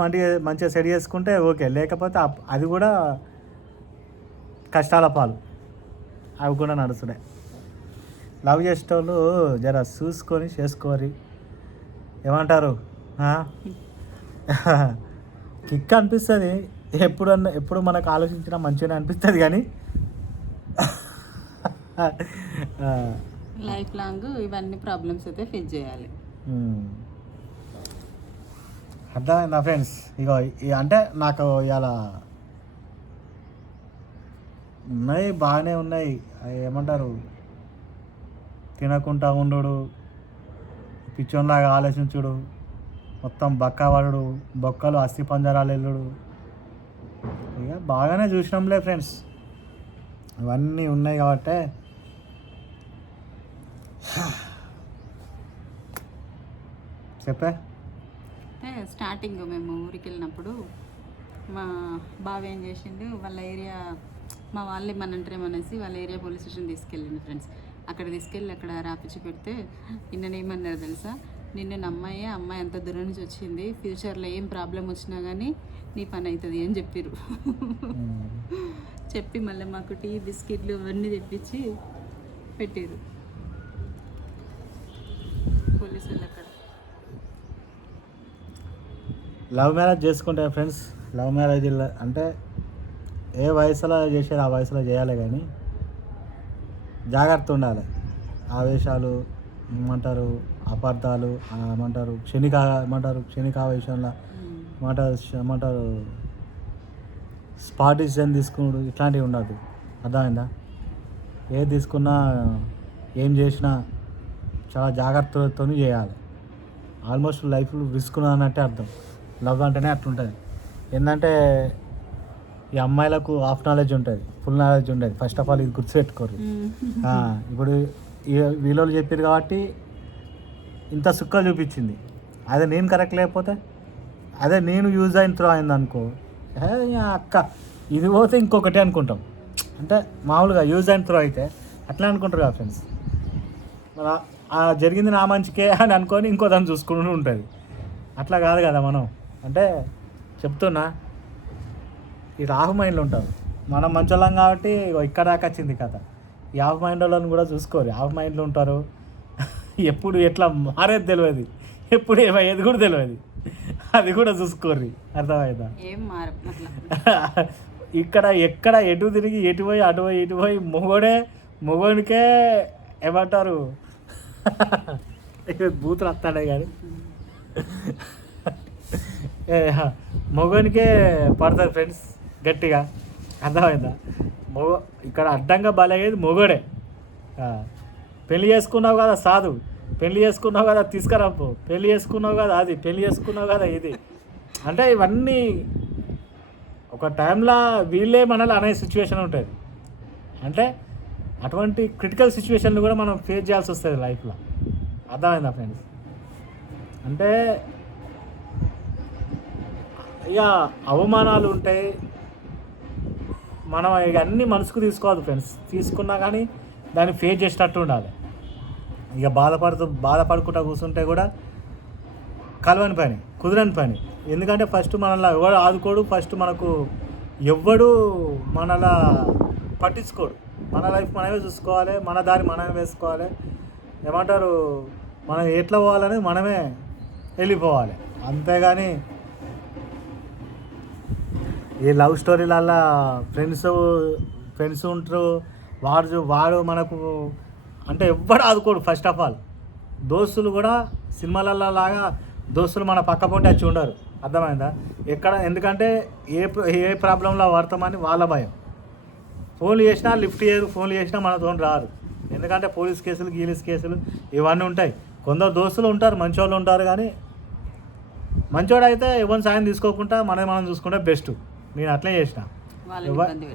మంచిగా సెట్ చేసుకుంటే ఓకే. లేకపోతే అది కూడా కష్టాల పాలు. అవి కూడా నడుస్తున్నాయి. లవ్ చేసేటోళ్ళు జర చూసుకొని చేసుకోరి. ఏమంటారు కిక్ అనిపిస్తుంది. ఎప్పుడు మనకు ఆలోచించినా మంచిగానే అనిపిస్తుంది. కానీ లైఫ్ లాంగ్ ఇవన్నీ ప్రాబ్లమ్స్ అయితే ఫేస్ చేయాలి. అర్థమైందా ఫ్రెండ్స్? ఇగో అంటే నాకు ఇలా ఉన్నాయి, బాగానే ఉన్నాయి. ఏమంటారు తినకుండా ఉండడు, పిచ్చోన్లాగా ఆలోచించుడు, మొత్తం బక్కవాడు, బొక్కలు అస్థి పంజరాలు వెళ్ళుడు, ఇక బాగానే చూసినాంలే ఫ్రెండ్స్. ఇవన్నీ ఉన్నాయి కాబట్టి చెప్పే. స్టార్టింగ్ మేము ఊరికి వెళ్ళినప్పుడు మా బావ ఏం చేసిండు, వాళ్ళ ఏరియా మా వాళ్ళు ఏమనంటారేమనేసి వాళ్ళ ఏరియా పోలీస్ స్టేషన్ తీసుకెళ్ళిండు ఫ్రెండ్స్. అక్కడ తీసుకెళ్ళి అక్కడ రాపిచ్చి పెడితే నిన్ననేమన్నారు తెలుసా? నిన్న అమ్మాయి అంత దూరం నుంచి వచ్చింది, ఫ్యూచర్లో ఏం ప్రాబ్లం వచ్చినా కానీ నీ పని అవుతుంది అని చెప్పారు. చెప్పి మళ్ళీ మాకు టీ బిస్కెట్లు అవన్నీ తెప్పించి పెట్టారు పోలీసులు. అక్కడ లవ్ మ్యారేజ్ చేసుకుంటే ఫ్రెండ్స్, లవ్ మ్యారేజ్ అంటే ఏ వయసులో చేసేది ఆ వయసులో చేయాలి. కానీ జాగ్రత్త ఉండాలి. ఆవేశాలు ఏమంటారు, అపార్థాలు ఏమంటారు, క్షణికావేశంలో ఏమంటారు స్పాట్ డిసిజన్ తీసుకున్నాడు, ఇట్లాంటివి ఉండదు. అర్థమైందా? ఏది తీసుకున్నా ఏం చేసినా చాలా జాగ్రత్తతో చేయాలి. ఆల్మోస్ట్ లైఫ్ రిస్క్ అన్నట్టే అర్థం. లవ్ అంటేనే అట్లుంటుంది. ఏంటంటే ఈ అమ్మాయిలకు హాఫ్ నాలెడ్జ్ ఉంటుంది, ఫుల్ నాలెడ్జ్ ఉండదు. ఫస్ట్ ఆఫ్ ఆల్ ఇది గుర్తుపెట్టుకోరు. ఇప్పుడు వీళ్ళు చెప్పారు కాబట్టి ఇంత సుక్కలు చూపించింది. అదే నేను కరెక్ట్ లేకపోతే, అదే నేను యూజ్ అయిన త్రో అయింది అనుకో, అక్క ఇది పోతే ఇంకొకటి అనుకుంటాం. అంటే మామూలుగా యూజ్ అయిన త్రో అయితే అట్లా అనుకుంటారు కదా ఫ్రెండ్స్. జరిగింది నా మంచికే అని అనుకొని ఇంకో దాన్ని చూసుకుంటూ ఉంటుంది. అట్లా కాదు కదా మనం. అంటే చెప్తున్నా, ఈ రాహు మైండ్లో ఉంటారు. మనం మంచోళ్ళం కాబట్టి ఇక్కడ దాకా వచ్చింది కథ. ఈ హాఫ్ మైండ్ వాళ్ళని కూడా చూసుకోరు. హాఫ్ మైండ్లో ఉంటారు. ఎప్పుడు ఎట్లా మారేది తెలియదు, ఎప్పుడు ఏమయ్యేది కూడా తెలియదు. అది కూడా చూసుకోర్రి. అర్థమైందా? ఏం మారు ఎక్కడ ఎటు తిరిగి ఎటు పోయి మొగోనికే ఏమంటారు బూతులు వస్తాడే కానీ మొగోనికే పడతారు ఫ్రెండ్స్ గట్టిగా. అర్థమైందా? ఇక్కడ అడ్డంగా బలయ్యేది మొగోడే. పెళ్లి చేసుకున్నావు కదా సాధు, పెళ్లి చేసుకున్నావు కదా తీసుకురాపు, పెళ్లి చేసుకున్నావు కదా అది, పెళ్లి చేసుకున్నావు కదా ఇది. అంటే ఇవన్నీ ఒక టైంలో వీళ్ళే మనల్ని అనే సిచ్యువేషన్ ఉంటుంది. అంటే అటువంటి క్రిటికల్ సిచ్యువేషన్లు కూడా మనం ఫేస్ చేయాల్సి వస్తుంది లైఫ్లో. అర్థమైందా ఫ్రెండ్స్? అంటే ఇక అవమానాలు ఉంటాయి. మనం ఇక అన్నీ మనసుకు తీసుకోవద్దు ఫ్రెండ్స్. తీసుకున్నా కానీ దాన్ని ఫేస్ చేసేటట్టు ఉండాలి. ఇక బాధపడుకుంటూ కూర్చుంటే కూడా కలవని పని, కుదరని పని. ఎందుకంటే ఫస్ట్ మనల్ని ఎవడు ఆదుకోడు, ఫస్ట్ మనకు ఎవ్వడు మనలా పట్టించుకోడు. మన లైఫ్ మనమే చూసుకోవాలి, మన దారి మనమే వేసుకోవాలి. ఏమంటారు, మనం ఎట్లా పోవాలని మనమే వెళ్ళిపోవాలి. అంతేగాని ఈ లవ్ స్టోరీలల్లా ఫ్రెండ్స్ ఉంటారు, వాడు మనకు అంటే ఎవ్వడు ఆదుకోడు. ఫస్ట్ ఆఫ్ ఆల్ దోస్తులు కూడా సినిమాలలో లాగా దోస్తులు మన పక్క పొంటి వచ్చి ఉండరు, అర్థమైందా? ఎందుకంటే ఏ ప్రాబ్లంలో పడతామని వాళ్ళ భయం. ఫోన్లు చేసినా లిఫ్ట్ చేయరు, ఫోన్లు చేసినా మనతో రారు. ఎందుకంటే పోలీస్ కేసులు గీలీస్ కేసులు ఇవన్నీ ఉంటాయి. కొందరు దోస్తులు ఉంటారు, మంచోళ్ళు ఉంటారు. కానీ మంచోడు అయితే ఎవరిని సాయం తీసుకోకుండా మనం చూసుకుంటే బెస్ట్. నేను అట్లే చేసిన.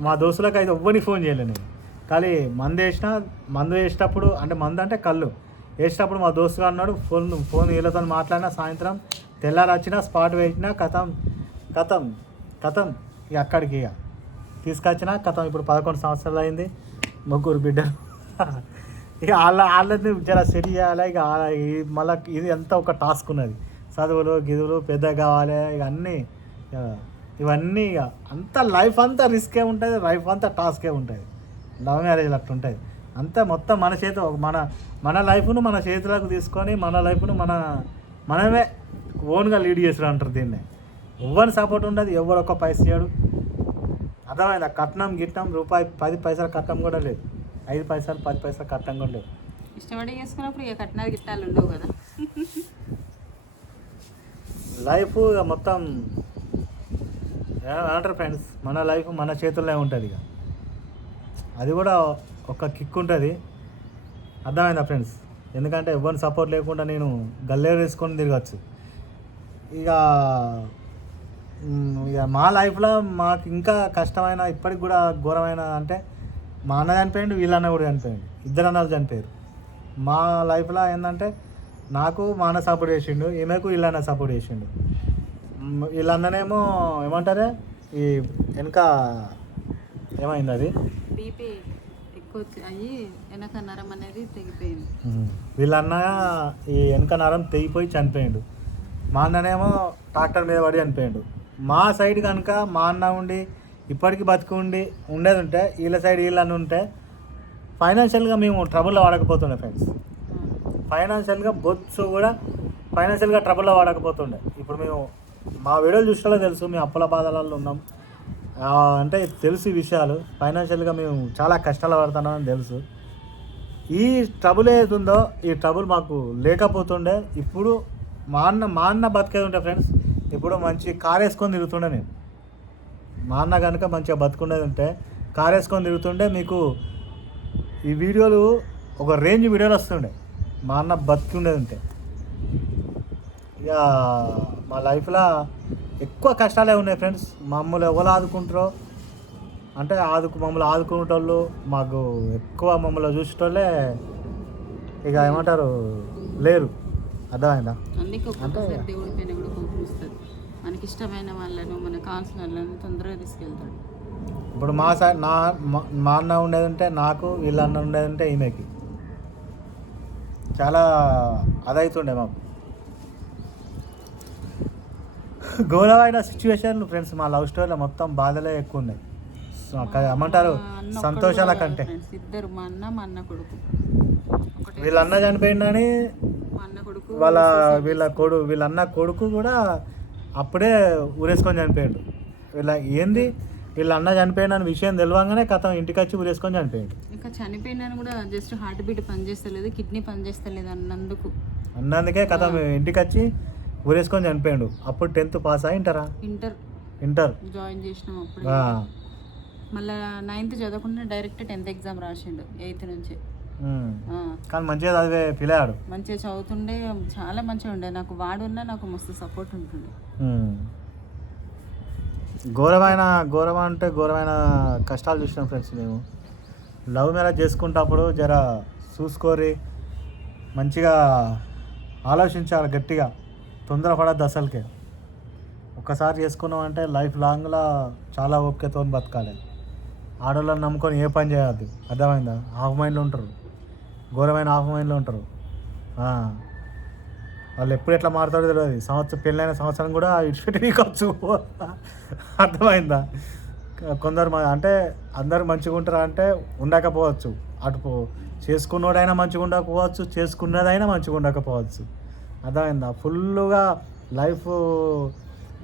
మా దోస్తులకు అయితే ఎవ్వరికి ఫోన్ చేయలేదు నేను. కానీ మందు వేసేటప్పుడు అంటే కళ్ళు వేసేటప్పుడు మా దోస్తుగా అన్నాడు, ఫోన్ వీళ్ళతో మాట్లాడినా, సాయంత్రం తెల్లారి వచ్చినా, స్పాట్ వేసినా, కథం ఇక అక్కడికి ఇక తీసుకొచ్చినా కథం. ఇప్పుడు 11 సంవత్సరాలు అయింది, 3 బిడ్డలు. ఇక వాళ్ళని జర సెట్ చేయాలి. ఇక మళ్ళీ ఇది ఎంత ఒక టాస్క్ ఉన్నది. చదువులు గిదువులు పెద్ద కావాలి, ఇక అన్నీ ఇవన్నీ ఇక అంతా లైఫ్ అంతా రిస్కే ఉంటుంది, లైఫ్ అంతా టాస్కే ఉంటుంది. లవ్ మ్యారేజ్లు అట్లుంటుంది. అంతా మొత్తం మన చేతి మన లైఫ్ను మన చేతులకు తీసుకొని మన లైఫ్ను మనమే ఓన్గా లీడ్ చేసాడు అంటారు దీన్ని. ఎవరి సపోర్ట్ ఉండదు, ఎవరు ఒక్క పైస చేయడు, అర్థమైందా? కట్నం గిట్నం రూపాయి 10 పైసలు కట్నం కూడా లేదు, 5 పైసలు 10 పైసలు కట్నం కూడా లేదు. ఇష్టపడి చేసుకున్నప్పుడు ఇక కట్నాలు గిట్టాలు ఉండవు కదా. లైఫ్ ఇక మొత్తం ఏమంటారు ఫ్రెండ్స్, మన లైఫ్ మన చేతుల్లో ఉంటుంది. ఇక అది కూడా ఒక కిక్ ఉంటుంది, అర్థమైందా ఫ్రెండ్స్? ఎందుకంటే ఎవరిని సపోర్ట్ లేకుండా నేను గల్లేరు వేసుకొని తిరగచ్చు. ఇక మా లైఫ్లో మాకు ఇంకా కష్టమైన, ఇప్పటికి కూడా ఘోరమైన అంటే మా అన్న చనిపోయిండు, వీళ్ళన్న కూడా చనిపోయిండు, 2 అన్నలు చనిపోయారు. మా లైఫ్లో ఏంటంటే నాకు మా అన్న సపోర్ట్ చేసిండు, ఈమెకు వీళ్ళన్న సపోర్ట్ చేసిండు. వీళ్ళన్ననేమో ఏమంటారే ఈ వెనక ఏమైంది, అది బీపీ ఎక్కువ అయ్యి వెనక నరం అనేది తెగిపోయింది. వీళ్ళన్న ఈ వెనక నరం తెగిపోయి చనిపోయిండు. మా అన్ననేమో ట్రాక్టర్ మీద పడి చనిపోయిండు. మా సైడ్ కనుక మా అన్న ఉండి ఇప్పటికీ బతికి ఉండేది ఉంటే, వీళ్ళ సైడ్ వీళ్ళన్న ఉంటే ఫైనాన్షియల్గా మేము ట్రబుల్లో వాడకపోతుండే ఫ్రెండ్స్. ఫైనాన్షియల్గా బొచ్చు కూడా ఫైనాన్షియల్గా ట్రబుల్లో వాడకపోతుండే. ఇప్పుడు మేము మా వీడియోలు చూసినా తెలుసు, మేము అప్పుల బాధలలో ఉన్నాం అంటే తెలుసు ఈ విషయాలు. ఫైనాన్షియల్గా మేము చాలా కష్టాలు పడుతున్నామని తెలుసు. ఈ ట్రబుల్ ఏది ఉందో ఈ ట్రబుల్ మాకు లేకపోతుండే. ఇప్పుడు మా అన్న బతికేది ఉంటే ఫ్రెండ్స్, ఇప్పుడు మంచి కార్ వేసుకొని తిరుగుతుండే నేను. మా అన్న కనుక మంచిగా బతుకుండేది ఉంటే కార్ వేసుకొని తిరుగుతుండే, మీకు ఈ వీడియోలు ఒక రేంజ్ వీడియోలు వస్తుండే మా అన్న బతికి ఉండేది ఉంటే. ఇక మా లైఫ్లో ఎక్కువ కష్టాలే ఉన్నాయి ఫ్రెండ్స్. మమ్మల్ని ఎవరు ఆదుకుంటారో అంటే మమ్మల్ని ఆదుకునేటోళ్ళు, మాకు ఎక్కువ మమ్మల్ని చూసేటోళ్ళే ఇక ఏమంటారు లేరు, అర్థమైందా? అందుకే ఒక్కొక్కసారి దేవుడి పైన కూడా కోపం వస్తుంది. మనకి ఇష్టమైన వాళ్ళను, మన కావాల్సిన వాళ్ళను తొందరగా తీసుకెళ్తాడు. ఇప్పుడు మా సైడ్ మా అన్న ఉండేది ఉంటే నాకు, వీళ్ళ అన్న ఉండేది ఉంటే ఈమెకి చాలా అదవుతుండే మాకు. ఘోరమైన సిచ్యువేషన్లు ఫ్రెండ్స్. మా లవ్ స్టోరీలో మొత్తం బాధలే ఎక్కువ ఉన్నాయి, ఏమంటారు సంతోషాల కంటే. ఇద్దరు, మా అన్న కొడుకు. వీళ్ళ అన్న చనిపోయిందని మా అన్న కొడుకు వీళ్ళ అన్న కొడుకు కూడా అప్పుడే ఊరేసుకొని చనిపోయాడు. వీళ్ళ అన్న చనిపోయిన విషయం తెలియగానే కథ ఇంటికి వచ్చి ఊరేసుకొని చనిపోయాడు. ఇంకా చనిపోయినాను కూడా జస్ట్ హార్ట్ బీట్ పనిచేస్తలేదు, కిడ్నీ పనిచేస్తలేదు అన్నందుకే కథ ఇంటికి వచ్చి ఊరేసుకొని చనిపోయాడు. అప్పుడు 10th పాస్ ఇంటర్ జాయిన్ చేసినాం. అప్పుడు మళ్ళీ 9th చదవకుండా డైరెక్ట్ 10th ఎగ్జామ్ రాసిండు 8th నుంచి. కానీ మంచిగా చదివే పిల్లాడు, మంచిగా చదువుతుండే, చాలా మంచిగా ఉండే. నాకు వాడున్నా నాకు మస్తు సపోర్ట్ ఉంటుండే. ఘోరమైన కష్టాలు చూసినాం ఫ్రెండ్స్ మేము. లవ్ మ్యారేజ్ చేసుకుంటప్పుడు జర చూసుకోరి, మంచిగా ఆలోచించాలి గట్టిగా, తొందరపడద్దు అసలుకే. ఒక్కసారి చేసుకున్నామంటే లైఫ్ లాంగ్లో చాలా ఓపికతో బతకాలి. ఆడవాళ్ళని నమ్ముకొని ఏ పని చేయొద్దు, అర్థమైందా? హాఫ్ మైండ్లో ఉంటారు, ఘోరమైన హాఫ్ మైండ్లో ఉంటారు. వాళ్ళు ఎప్పుడు ఎట్లా మారుతాడో తెలియదు. పెళ్ళైన సంవత్సరం కూడా ఇడిచిపెట్టి నీకొచ్చు. అర్థమైందా? కొందరు అంటే అందరూ మంచిగా ఉంటారా అంటే ఉండకపోవచ్చు. చేసుకున్నోడైనా మంచిగా ఉండకపోవచ్చు, చేసుకున్నదైనా మంచిగా ఉండకపోవచ్చు. అర్థమైందా?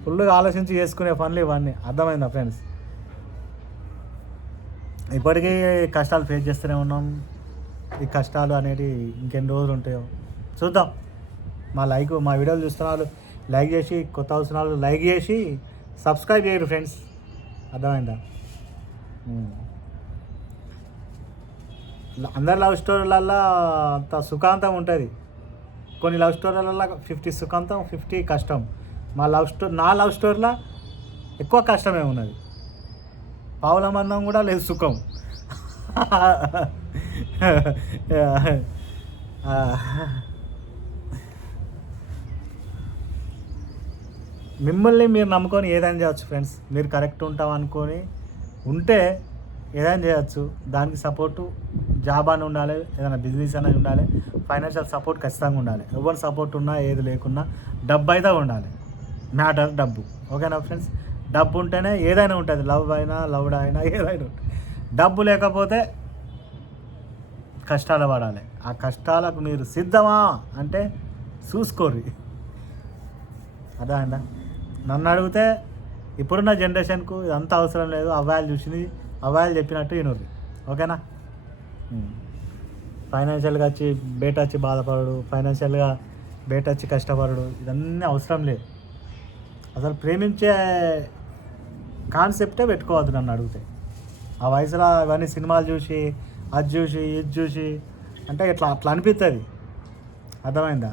ఫుల్గా ఆలోచించి చేసుకునే పనులు ఇవన్నీ. అర్థమైందా ఫ్రెండ్స్? ఇప్పటికీ కష్టాలు ఫేస్ చేస్తూనే ఉన్నాం. ఈ కష్టాలు అనేవి ఇంకెన్ని రోజులు ఉంటాయో చూద్దాం. మా వీడియోలు చూస్తున్న వాళ్ళు లైక్ చేసి, కొత్త వస్తున్న వాళ్ళు లైక్ చేసి సబ్స్క్రైబ్ చేయరు ఫ్రెండ్స్. అర్థమైందా? అందరి లవ్ స్టోరీలల్లో అంత సుఖాంతం ఉంటుంది. కొన్ని లవ్ స్టోరీలలో 50 సుఖాంతం, 50 కష్టం. నా లవ్ స్టోరీలో ఎక్కువ కష్టమే ఉన్నది. పావుల మందం కూడా లేదు సుఖం. మిమ్మల్ని మీరు నమ్ముకొని ఏదైనా చేయొచ్చు ఫ్రెండ్స్. మీరు కరెక్ట్ ఉంటాం అనుకొని ఉంటే ఏదైనా చేయొచ్చు. దానికి సపోర్టు జాబ్ అని ఉండాలి, ఏదైనా బిజినెస్ అనేది ఉండాలి, ఫైనాన్షియల్ సపోర్ట్ ఖచ్చితంగా ఉండాలి. ఎవరి సపోర్ట్ ఉన్నా ఏది లేకున్నా డబ్బు అయితే ఉండాలి. మ్యాటర్ డబ్బు. ఓకేనా ఫ్రెండ్స్? డబ్బు ఉంటేనే ఏదైనా ఉంటుంది. లవ్డ్ అయినా ఏదైనా ఉంటుంది. డబ్బు లేకపోతే కష్టాలు పడాలి. ఆ కష్టాలకు మీరు సిద్ధమా అంటే చూసుకోర్రి. అర్థమైందా? నన్ను అడిగితే ఇప్పుడున్న జనరేషన్కు ఇదంతా అవసరం లేదు. అవ్వాయిలు చెప్పినట్టు వినరు. ఓకేనా? ఫైనాన్షియల్గా వచ్చి బాధపడడు, ఫైనాన్షియల్గా వచ్చి కష్టపడడు, ఇదన్నీ అవసరం లేదు. అసలు ప్రేమించే కాన్సెప్టే పెట్టుకోవద్దు నన్ను అడిగితే. ఆ వయసులో ఇవన్నీ సినిమాలు చూసి ఇది చూసి అంటే అట్లా అనిపిస్తుంది. అర్థమైందా?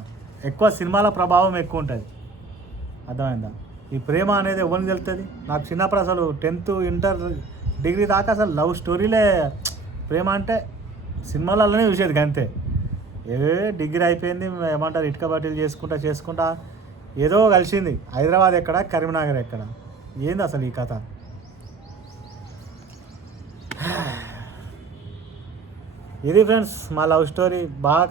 ఎక్కువ సినిమాల ప్రభావం ఎక్కువ ఉంటుంది. అర్థమైందా? ఈ ప్రేమ అనేది ఎవరికి తెలుస్తుంది? నాకు చిన్నప్పుడు అసలు 10th ఇంటర్ డిగ్రీ దాకా అసలు లవ్ స్టోరీలే. ప్రేమ అంటే సినిమాలలోనే చూసేది అంతే. డిగ్రీ అయిపోయింది, ఏమంటారు, ఇటుక బట్టీలు చేసుకుంటా ఏదో కలిసింది. హైదరాబాద్ ఎక్కడ, కరీంనగర్ ఎక్కడ, ఏంది అసలు ఈ కథ? ఇది ఫ్రెండ్స్ మా లవ్ స్టోరీ. బాగా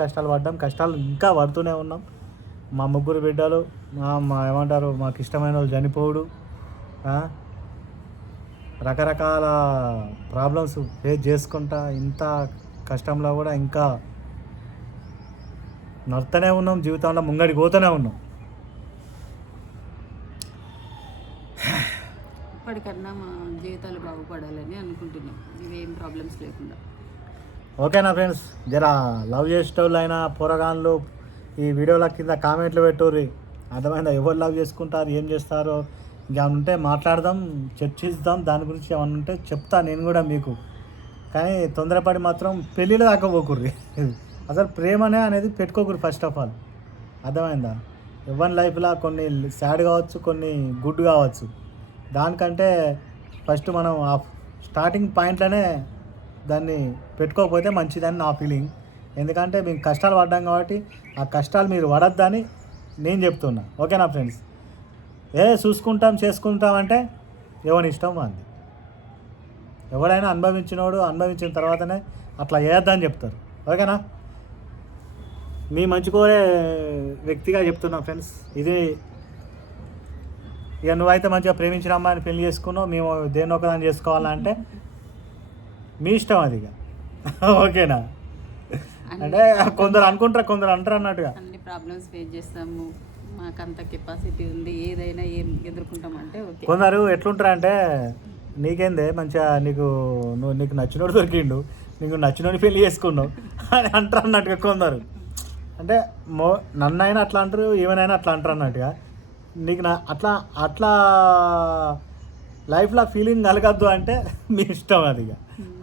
కష్టాలు పడ్డాం. కష్టాలు ఇంకా పడుతూనే ఉన్నాం. మా 3 బిడ్డలు, ఏమంటారు, మాకు ఇష్టమైన వాళ్ళు చనిపోవడు, రకరకాల ప్రాబ్లమ్స్ ఫేస్ చేసుకుంటా ఇంత కష్టంలో కూడా ఇంకా నడుతూనే ఉన్నాం. జీవితంలో ముంగడికి పోతూనే ఉన్నాం. ఇప్పటికన్నా మా జీవితాలు బాగుపడాలని అనుకుంటున్నాం, ఇవేం ప్రాబ్లమ్స్ లేకుండా. ఓకేనా ఫ్రెండ్స్? జర లవ్ చేసేటోళ్ళు అయినా పోరగాన్లు ఈ వీడియోల కింద కామెంట్లు పెట్టుర్రి. అర్థమైందా? ఎవరు లవ్ చేసుకుంటారు, ఏం చేస్తారో ఇంకా ఉంటే మాట్లాడదాం, చర్చిద్దాం. దాని గురించి ఏమన్నా ఉంటే చెప్తా నేను కూడా మీకు. కానీ తొందరపడి మాత్రం పెళ్ళిళ్ళ దాకా పోకుర్రి. అసలు ప్రేమనే అనేది పెట్టుకోకూడదు ఫస్ట్ ఆఫ్ ఆల్. అర్థమైందా? ఎవరి లైఫ్లో కొన్ని సాడ్ కావచ్చు, కొన్ని గుడ్ కావచ్చు. దానికంటే ఫస్ట్ మనం ఆ స్టార్టింగ్ పాయింట్లోనే దాన్ని పెట్టుకోకపోతే మంచిదని నా ఫీలింగ్. ఎందుకంటే మేము కష్టాలు పడ్డాం కాబట్టి ఆ కష్టాలు మీరు పడద్దని నేను చెప్తున్నా. ఓకేనా ఫ్రెండ్స్? చేసుకుంటాం అంటే ఎవరి ఇష్టం అంది. ఎవడైనా అనుభవించిన తర్వాతనే అట్లా చేయొద్దని చెప్తారు. ఓకేనా? మీ మంచి కోరే వ్యక్తిగా చెప్తున్నా ఫ్రెండ్స్. ఇది ఇక నువ్వైతే మంచిగా ప్రేమించిన అమ్మాయిని పెళ్లి చేసుకున్నావు, మేము దేన్నో ఒకదాన్ని చేసుకోవాలంటే మీ ఇష్టం అది. ఇక ఓకేనా? అంటే కొందరు అనుకుంటారు, కొందరు అంటారు అన్నట్టుగా. అన్ని ప్రాబ్లమ్స్ ఫేస్ చేస్తాము, మాకంత కెపాసిటీ ఉంది, ఏదైనా ఏం ఎదుర్కొంటామంటే ఓకే. కొందరు ఎట్లుంటారంటే నీకేందే మంచిగా నీకు నచ్చినోడు దొరికిండు, నీకు నచ్చినోని పెళ్లి చేసుకున్నావు అని అంటారు అన్నట్టుగా. కొందరు అంటే నన్నైనా అట్లా అంటారు, ఏమైనా అట్లా అంటారు అన్నట్టుగా. నీకు అట్లా లైఫ్లో ఫీలింగ్ కలగద్దు అంటే మీ ఇష్టం అది. ఇక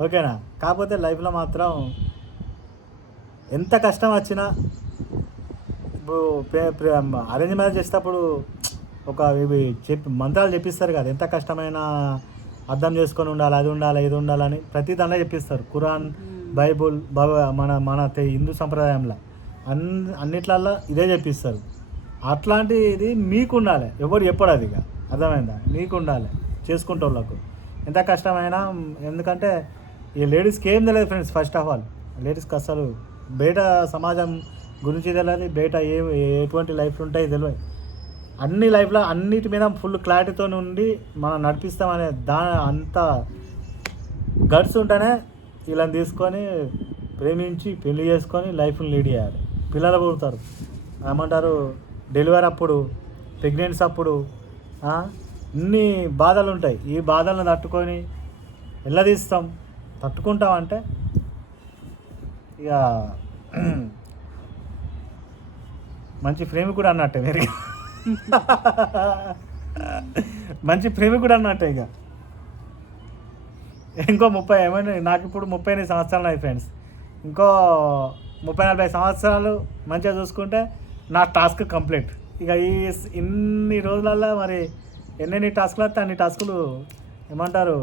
ఓకేనా? కాకపోతే లైఫ్లో మాత్రం ఎంత కష్టం వచ్చినా ఇప్పుడు అరేంజ్ మ్యారేజ్ చేసేటప్పుడు ఇవి మంత్రాలు చెప్పిస్తారు కదా, ఎంత కష్టమైనా అర్థం చేసుకొని ఉండాలి, అది ఉండాలి, ఇది ఉండాలని ప్రతి దాంట్లో చెప్పిస్తారు. ఖురాన్, బైబుల్, మన హిందూ సంప్రదాయంలో అన్నిట్లల్లో ఇదే చెప్పిస్తారు. అట్లాంటిది మీకు ఉండాలి, ఎవరు చెప్పడు అది. ఇక అర్థమైందా? మీకు ఉండాలి చేసుకుంటే వాళ్ళకు ఎంత కష్టమైనా. ఎందుకంటే ఈ లేడీస్కి ఏం తెలియదు ఫ్రెండ్స్. ఫస్ట్ ఆఫ్ ఆల్ లేడీస్కి అసలు బయట సమాజం గురించి తెలియదు, బయట ఎటువంటి లైఫ్లు ఉంటాయి తెలియదు. అన్ని లైఫ్లో అన్నిటి మీద ఫుల్ క్లారిటీతో ఉండి మనం నడిపిస్తామనే అంత గట్స్ ఉంటేనే వీళ్ళని తీసుకొని ప్రేమించి పెళ్లి చేసుకొని లైఫ్ని లీడ్ చేయాలి. పిల్లలు పుడతారు, ఏమంటారు, డెలివరీ అప్పుడు, ప్రెగ్నెన్సీ అప్పుడు ఇన్ని బాధలు ఉంటాయి. ఈ బాధలను తట్టుకొని వెళ్ళదీస్తాం, తట్టుకుంటామంటే ఇక మంచి ప్రేమికుడు అన్నట్టే మీరు. మంచి ప్రేమికుడు అన్నట్టే. ఇక ఇంకో 30 ఏమైనా, నాకు ఇప్పుడు 38 సంవత్సరాలు అయ్యి ఫ్రెండ్స్, ఇంకో 30-40 సంవత్సరాలు మంచిగా చూసుకుంటే నా టాస్క్ కంప్లీట్. ఇక ఇన్ని రోజులల్లో మరి ఎన్ని టాస్కులు వస్తే అన్ని టాస్కులు ఏమంటారు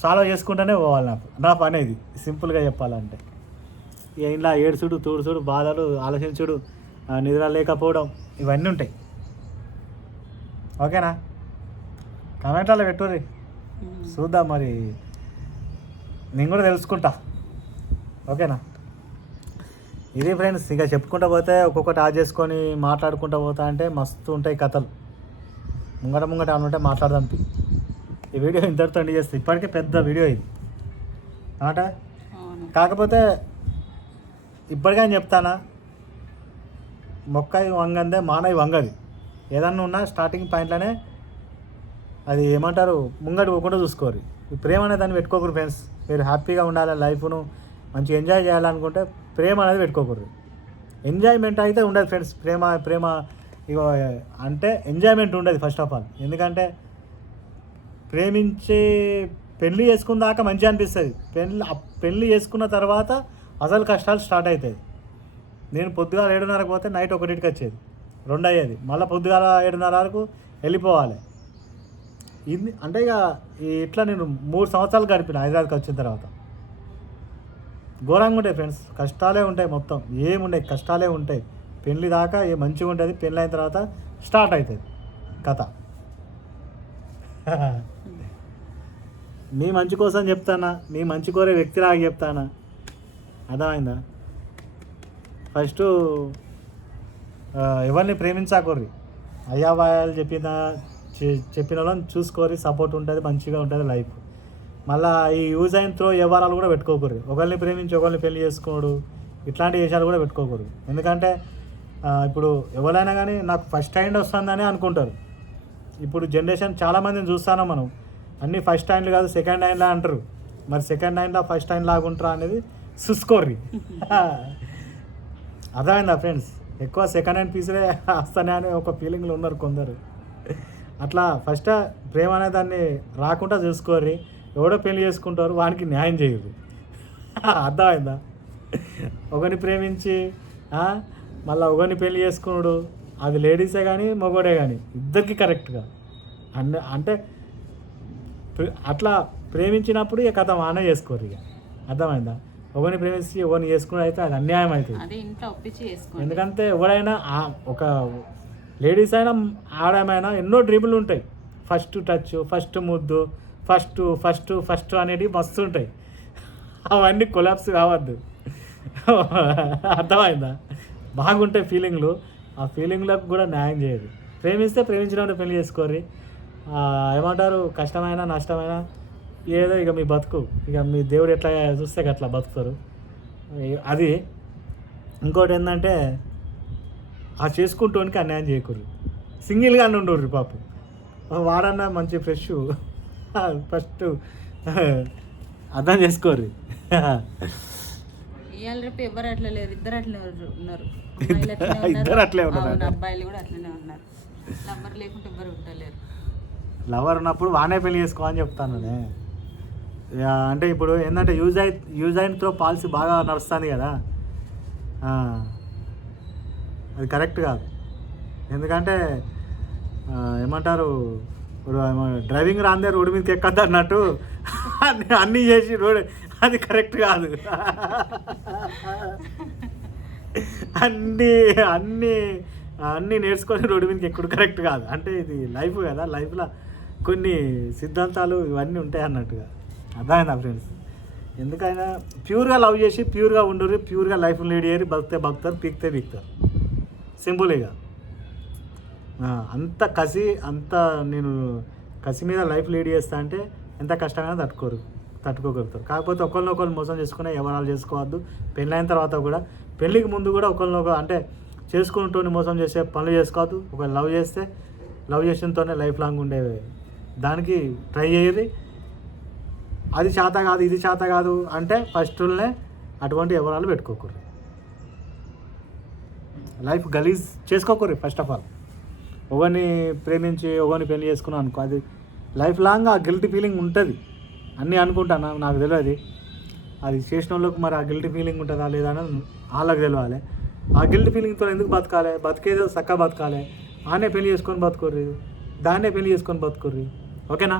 సాల్వ్ చేసుకుంటూనే పోవాలి. నా పని ఇది సింపుల్గా చెప్పాలంటే. ఇక ఇలా ఏడుచుడు, తూడుచుడు, బాధలు, ఆలోచించుడు, నిద్ర లేకపోవడం ఇవన్నీ ఉంటాయి. ఓకేనా? కామెంట్లలో పెట్టుర్రి, చూద్దాం మరి, నేను కూడా తెలుసుకుంటా. ఓకేనా? ఇది ఫ్రెండ్స్. ఇక చెప్పుకుంటూ పోతే ఒక్కొక్కటి ఆజ్ చేసుకొని మాట్లాడుకుంటూ పోతా అంటే మస్తు ఉంటాయి కథలు. ముంగట అనుంటే మాట్లాడదాం. ఈ వీడియో ఇంతటితో ఎండ్ చేస్తుంది. ఇప్పటికే పెద్ద వీడియో ఇది అన్నమాట. కాకపోతే ఇప్పటికైనా చెప్తానా, మొక్కయి వంగందే మానవి వంగది. ఏదన్నా ఉన్నా స్టార్టింగ్ పాయింట్లోనే అది ఏమంటారు ముంగటి పోకుండా చూసుకోరు. ఈ ప్రేమ అనేది దాన్ని పెట్టుకోకూడదు ఫ్రెండ్స్. మీరు హ్యాపీగా ఉండాలి, లైఫ్ను మంచిగా ఎంజాయ్ చేయాలనుకుంటే ప్రేమ అనేది పెట్టుకోకూడదు. ఎంజాయ్మెంట్ అయితే ఉండదు ఫ్రెండ్స్. ప్రేమ ఇగో అంటే ఎంజాయ్మెంట్ ఉండదు ఫస్ట్ ఆఫ్ ఆల్. ఎందుకంటే ప్రేమించి పెళ్ళి చేసుకున్న దాకా మంచిగా అనిపిస్తుంది. పెళ్ళి చేసుకున్న తర్వాత అసలు కష్టాలు స్టార్ట్ అవుతాయి. నేను పొద్దుగాల 7:30కు పోతే నైట్ 1కి వచ్చేది, 2 అయ్యేది. మళ్ళీ పొద్దుగాల 7:30 వరకు వెళ్ళిపోవాలి. ఇది అంటే ఇక ఇట్లా నేను 3 సంవత్సరాలు గడిపిన హైదరాబాద్కి వచ్చిన తర్వాత. ఘోరంగా ఉంటాయి ఫ్రెండ్స్, కష్టాలే ఉంటాయి, మొత్తం ఏముంటాయి కష్టాలే ఉంటాయి. పెళ్ళి దాకా మంచిగా ఉంటుంది, పెళ్ళి అయిన తర్వాత స్టార్ట్ అవుతుంది కథ. మీ మంచి కోసం చెప్తానా, మీ మంచి కోరే వ్యక్తిలాగా చెప్తానా, అర్థమైందా? ఫస్ట్ ఎవరిని ప్రేమించాకోర్రి, అయ్యావాయాలు చెప్పిన వాళ్ళని చూసుకోరి, సపోర్ట్ ఉంటుంది, మంచిగా ఉంటుంది లైఫ్. మళ్ళీ ఈ యూజ్ అయిన త్రో వ్యవహారాలు కూడా పెట్టుకోకూడదు. ఒకరిని ప్రేమించి ఒకరిని పెళ్లి చేసుకోడు, ఇట్లాంటి విషయాలు కూడా పెట్టుకోకూడదు. ఎందుకంటే ఇప్పుడు ఎవరైనా కానీ నాకు ఫస్ట్ హ్యాండ్ వస్తుందని అనుకుంటారు. ఇప్పుడు జనరేషన్ చాలామందిని చూస్తాను మనం, అన్నీ ఫస్ట్ హ్యాండ్లు కాదు సెకండ్ హ్యాండ్లా అంటారు. మరి సెకండ్ హ్యాండ్లా ఫస్ట్ హ్యాండ్ లాగుంటారా అనేది చూసుకోర్రి. అర్థమైందా ఫ్రెండ్స్? ఎక్కువ సెకండ్ హ్యాండ్ పీసులే వస్తానే అని ఒక ఫీలింగ్లో ఉన్నారు కొందరు. అట్లా ఫస్ట్ ప్రేమ అనే దాన్ని రాకుండా చూసుకోర్రి. ఎవడో పెళ్లి చేసుకుంటారు, వానికి న్యాయం చేయరు. అర్థమైందా? ఒకరిని ప్రేమించి మళ్ళీ ఒకరిని పెళ్లి చేసుకున్నాడు, అది లేడీసే కానీ మగోడే కానీ ఇద్దరికి కరెక్ట్గా అంటే అట్లా ప్రేమించినప్పుడు ఇక కథ ఆనే చేసుకోరు. ఇక అర్థమైందా? ఒకరిని ప్రేమించి ఒకరిని చేసుకుని అయితే అది అన్యాయం అవుతుంది. ఎందుకంటే ఎవరైనా ఒక లేడీస్ అయినా ఆడమైనా ఎన్నో డ్రీములు ఉంటాయి. ఫస్ట్ టచ్, ఫస్ట్ ముద్దు, ఫస్ట్ అనేటివి మస్తు ఉంటాయి. అవన్నీ కొలాప్స్ కావద్దు. అర్థమైందా? బాగుంటాయి ఫీలింగ్లు, ఆ ఫీలింగ్లకు కూడా న్యాయం చేయదు. ప్రేమిస్తే ప్రేమించిన పెళ్లి చేసుకోర్రి. ఏమంటారు, కష్టమైనా నష్టమైనా ఏదో ఇక మీ బతుకు, ఇక మీ దేవుడు ఎట్లా చూస్తే అట్లా బతుకుతారు. అది ఇంకోటి ఏంటంటే చేసుకుంటోనికి అన్యాయం చేయకూడదు. సింగిల్గానే ఉండరు పాపం, వాడన్నా మంచి ఫ్రెష్ ఫస్ట్ అర్థం చేసుకోర్రి. రేపు ఎవరు అట్లా లేరు, ఇద్దరు అట్లే ఉన్నారు. ఇద్దరు అట్లే ఉన్నారు, అబ్బాయిలు కూడా అట్లనే ఉన్నారు. లవర్ లేకుంటే ఎవరు ఉండలేరు. లవర్ ఉన్నప్పుడు వానే పెళ్లి చేసుకోవాలని చెప్తాను. అంటే ఇప్పుడు ఏంటంటే యూజ్ అయిన త్రో పాలసీ బాగా నడుస్తుంది కదా, అది కరెక్ట్ కాదు. ఎందుకంటే ఏమంటారు, డ్రైవింగ్ రాందే రోడ్డు మీదకి ఎక్కద్దు అన్నట్టు అన్నీ చేసి రోడ్, అది కరెక్ట్ కాదు. అన్నీ నేర్చుకొని రోడ్డు మీదకి ఎక్కుడు కరెక్ట్ కాదు. అంటే ఇది లైఫ్ కదా, లైఫ్లో కొన్ని సిద్ధాంతాలు ఇవన్నీ ఉంటాయి అన్నట్టుగా. అర్థమైందా ఫ్రెండ్స్? ఎందుకైనా ప్యూర్గా లవ్ చేసి ప్యూర్గా ఉండుర్రి, ప్యూర్గా లైఫ్ లీడ్ చేయరు, బతికితే బతుకుతారు, పీకితే పీకుతారు. సింపుల్ ఇక. అంత కసి, అంత నేను కసి మీద లైఫ్ లీడ్ చేస్తా అంటే ఎంత కష్టంగా తట్టుకోగలుగుతారు. కాకపోతే ఒకరినొకరు మోసం చేసుకునే ఎవరాలు చేసుకోవద్దు. పెళ్ళైన తర్వాత కూడా, పెళ్ళికి ముందు కూడా ఒకరినొకరు అంటే చేసుకుంటూనే మోసం చేసే పనులు చేసుకోవద్దు. ఒకవేళ లవ్ చేస్తే లవ్ చేసినతోనే లైఫ్ లాంగ్ ఉండే దానికి ట్రై చేయరు. అది చేత కాదు, ఇది చేత కాదు అంటే ఫస్ట్నే అటువంటి ఎవరాలు పెట్టుకోకూడదు. లైఫ్ గలీజ్ చేసుకోకూడదు. ఫస్ట్ ఆఫ్ ఆల్ ఒకరిని ప్రేమించి ఒకరిని పెళ్లి చేసుకున్నాం అనుకో, అది లైఫ్ లాంగ్ ఆ గిల్టీ ఫీలింగ్ ఉంటుంది. అన్నీ అనుకుంటాను, నాకు తెలియదు. అది చేసిన వాళ్ళకి మరి ఆ గిల్టీ ఫీలింగ్ ఉంటుందా లేదా అని వాళ్ళకి తెలియాలి. ఆ గిల్టీ ఫీలింగ్తో ఎందుకు బతకాలి? బతికేదో చక్కగా బతకాలి. ఆనే పెళ్లి చేసుకొని బతుకోర్రి, దాన్నే పెళ్లి చేసుకొని బతుకోర్రి. ఓకేనా?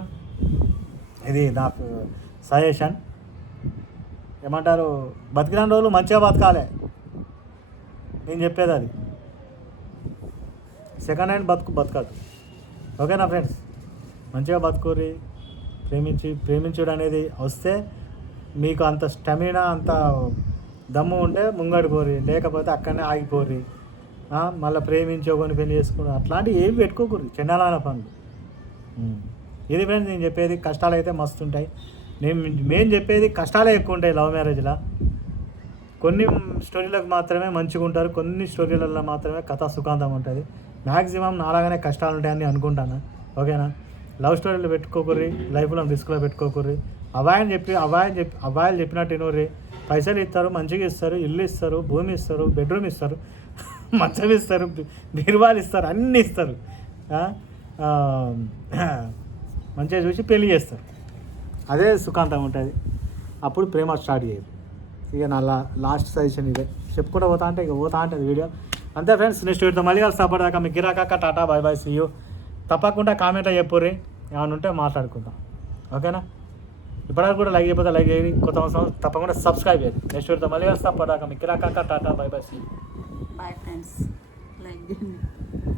ఇది నాకు సజెషన్. ఏమంటారు, బతికిన రోజులు మంచిగా బతకాలి. నేను చెప్పేది అది. సెకండ్ హ్యాండ్ బతకదు. ఓకేనా ఫ్రెండ్స్? మంచిగా బతుకోర్రి. ప్రేమించుడు అనేది వస్తే మీకు అంత స్టెమినా, అంత దమ్ము ఉంటే ముంగడి పోరి, లేకపోతే అక్కడనే ఆగిపోరి. మళ్ళీ ప్రేమించి ఒకరిని పెళ్లి చేసుకుని అట్లాంటివి ఏవి పెట్టుకోకూడదు. చెండాలైన పనులు. ఇది ఫ్రెండ్స్ నేను చెప్పేది. కష్టాలు అయితే మస్తు ఉంటాయి. మేము చెప్పేది కష్టాలే ఎక్కువ ఉంటాయి లవ్ మ్యారేజ్లో. కొన్ని స్టోరీలకు మాత్రమే మంచిగా ఉంటారు, కొన్ని స్టోరీలలో మాత్రమే కథ సుఖాంతం ఉంటుంది. మ్యాక్సిమం నాలాగానే కష్టాలు ఉంటాయని అనుకుంటాను. ఓకేనా? లవ్ స్టోరీలు పెట్టుకోకూర్రి, లైఫ్లో రిస్క్లో పెట్టుకోకూర్రి. అబ్బాయిలు చెప్పినట్టు వినూర్రి. పైసలు ఇస్తారు, మంచిగా ఇస్తారు, ఇల్లు ఇస్తారు, భూమి ఇస్తారు, బెడ్రూమ్ ఇస్తారు, మంచం ఇస్తారు, బీరువాలు ఇస్తారు, అన్నీ ఇస్తారు. మంచిగా చూసి పెళ్లి చేస్తారు. అదే సుఖాంతం ఉంటుంది. అప్పుడు ప్రేమ స్టార్ట్ చేయదు. ఇక నా లాస్ట్ సజెషన్ ఇదే. చెప్పుకుంటూ పోతా ఉంటుంది వీడియో. అంతే ఫ్రెండ్స్. నెక్స్ట్ వీడియోతో మళ్ళీ కలిసి అప్పటిదాకా మీకు గిరాకాక tata bye bye see you. తప్పకుండా కామెంట్లో చెప్పుర్రి, ఏమైనా ఉంటే మాట్లాడుకుందాం. ఓకేనా? ఇప్పటివరకు కూడా లైక్ చేయకపోతే లైక్ చేయండి. కొత్త సంవత్సరం తప్పకుండా సబ్స్క్రైబ్ చేయండి. నెక్స్ట్ వీడియోతో మళ్ళీ కలిసి అప్పటిదాకా మీకు గిరాకాక tata bye bye see you. Bye friends. Like చేయండి.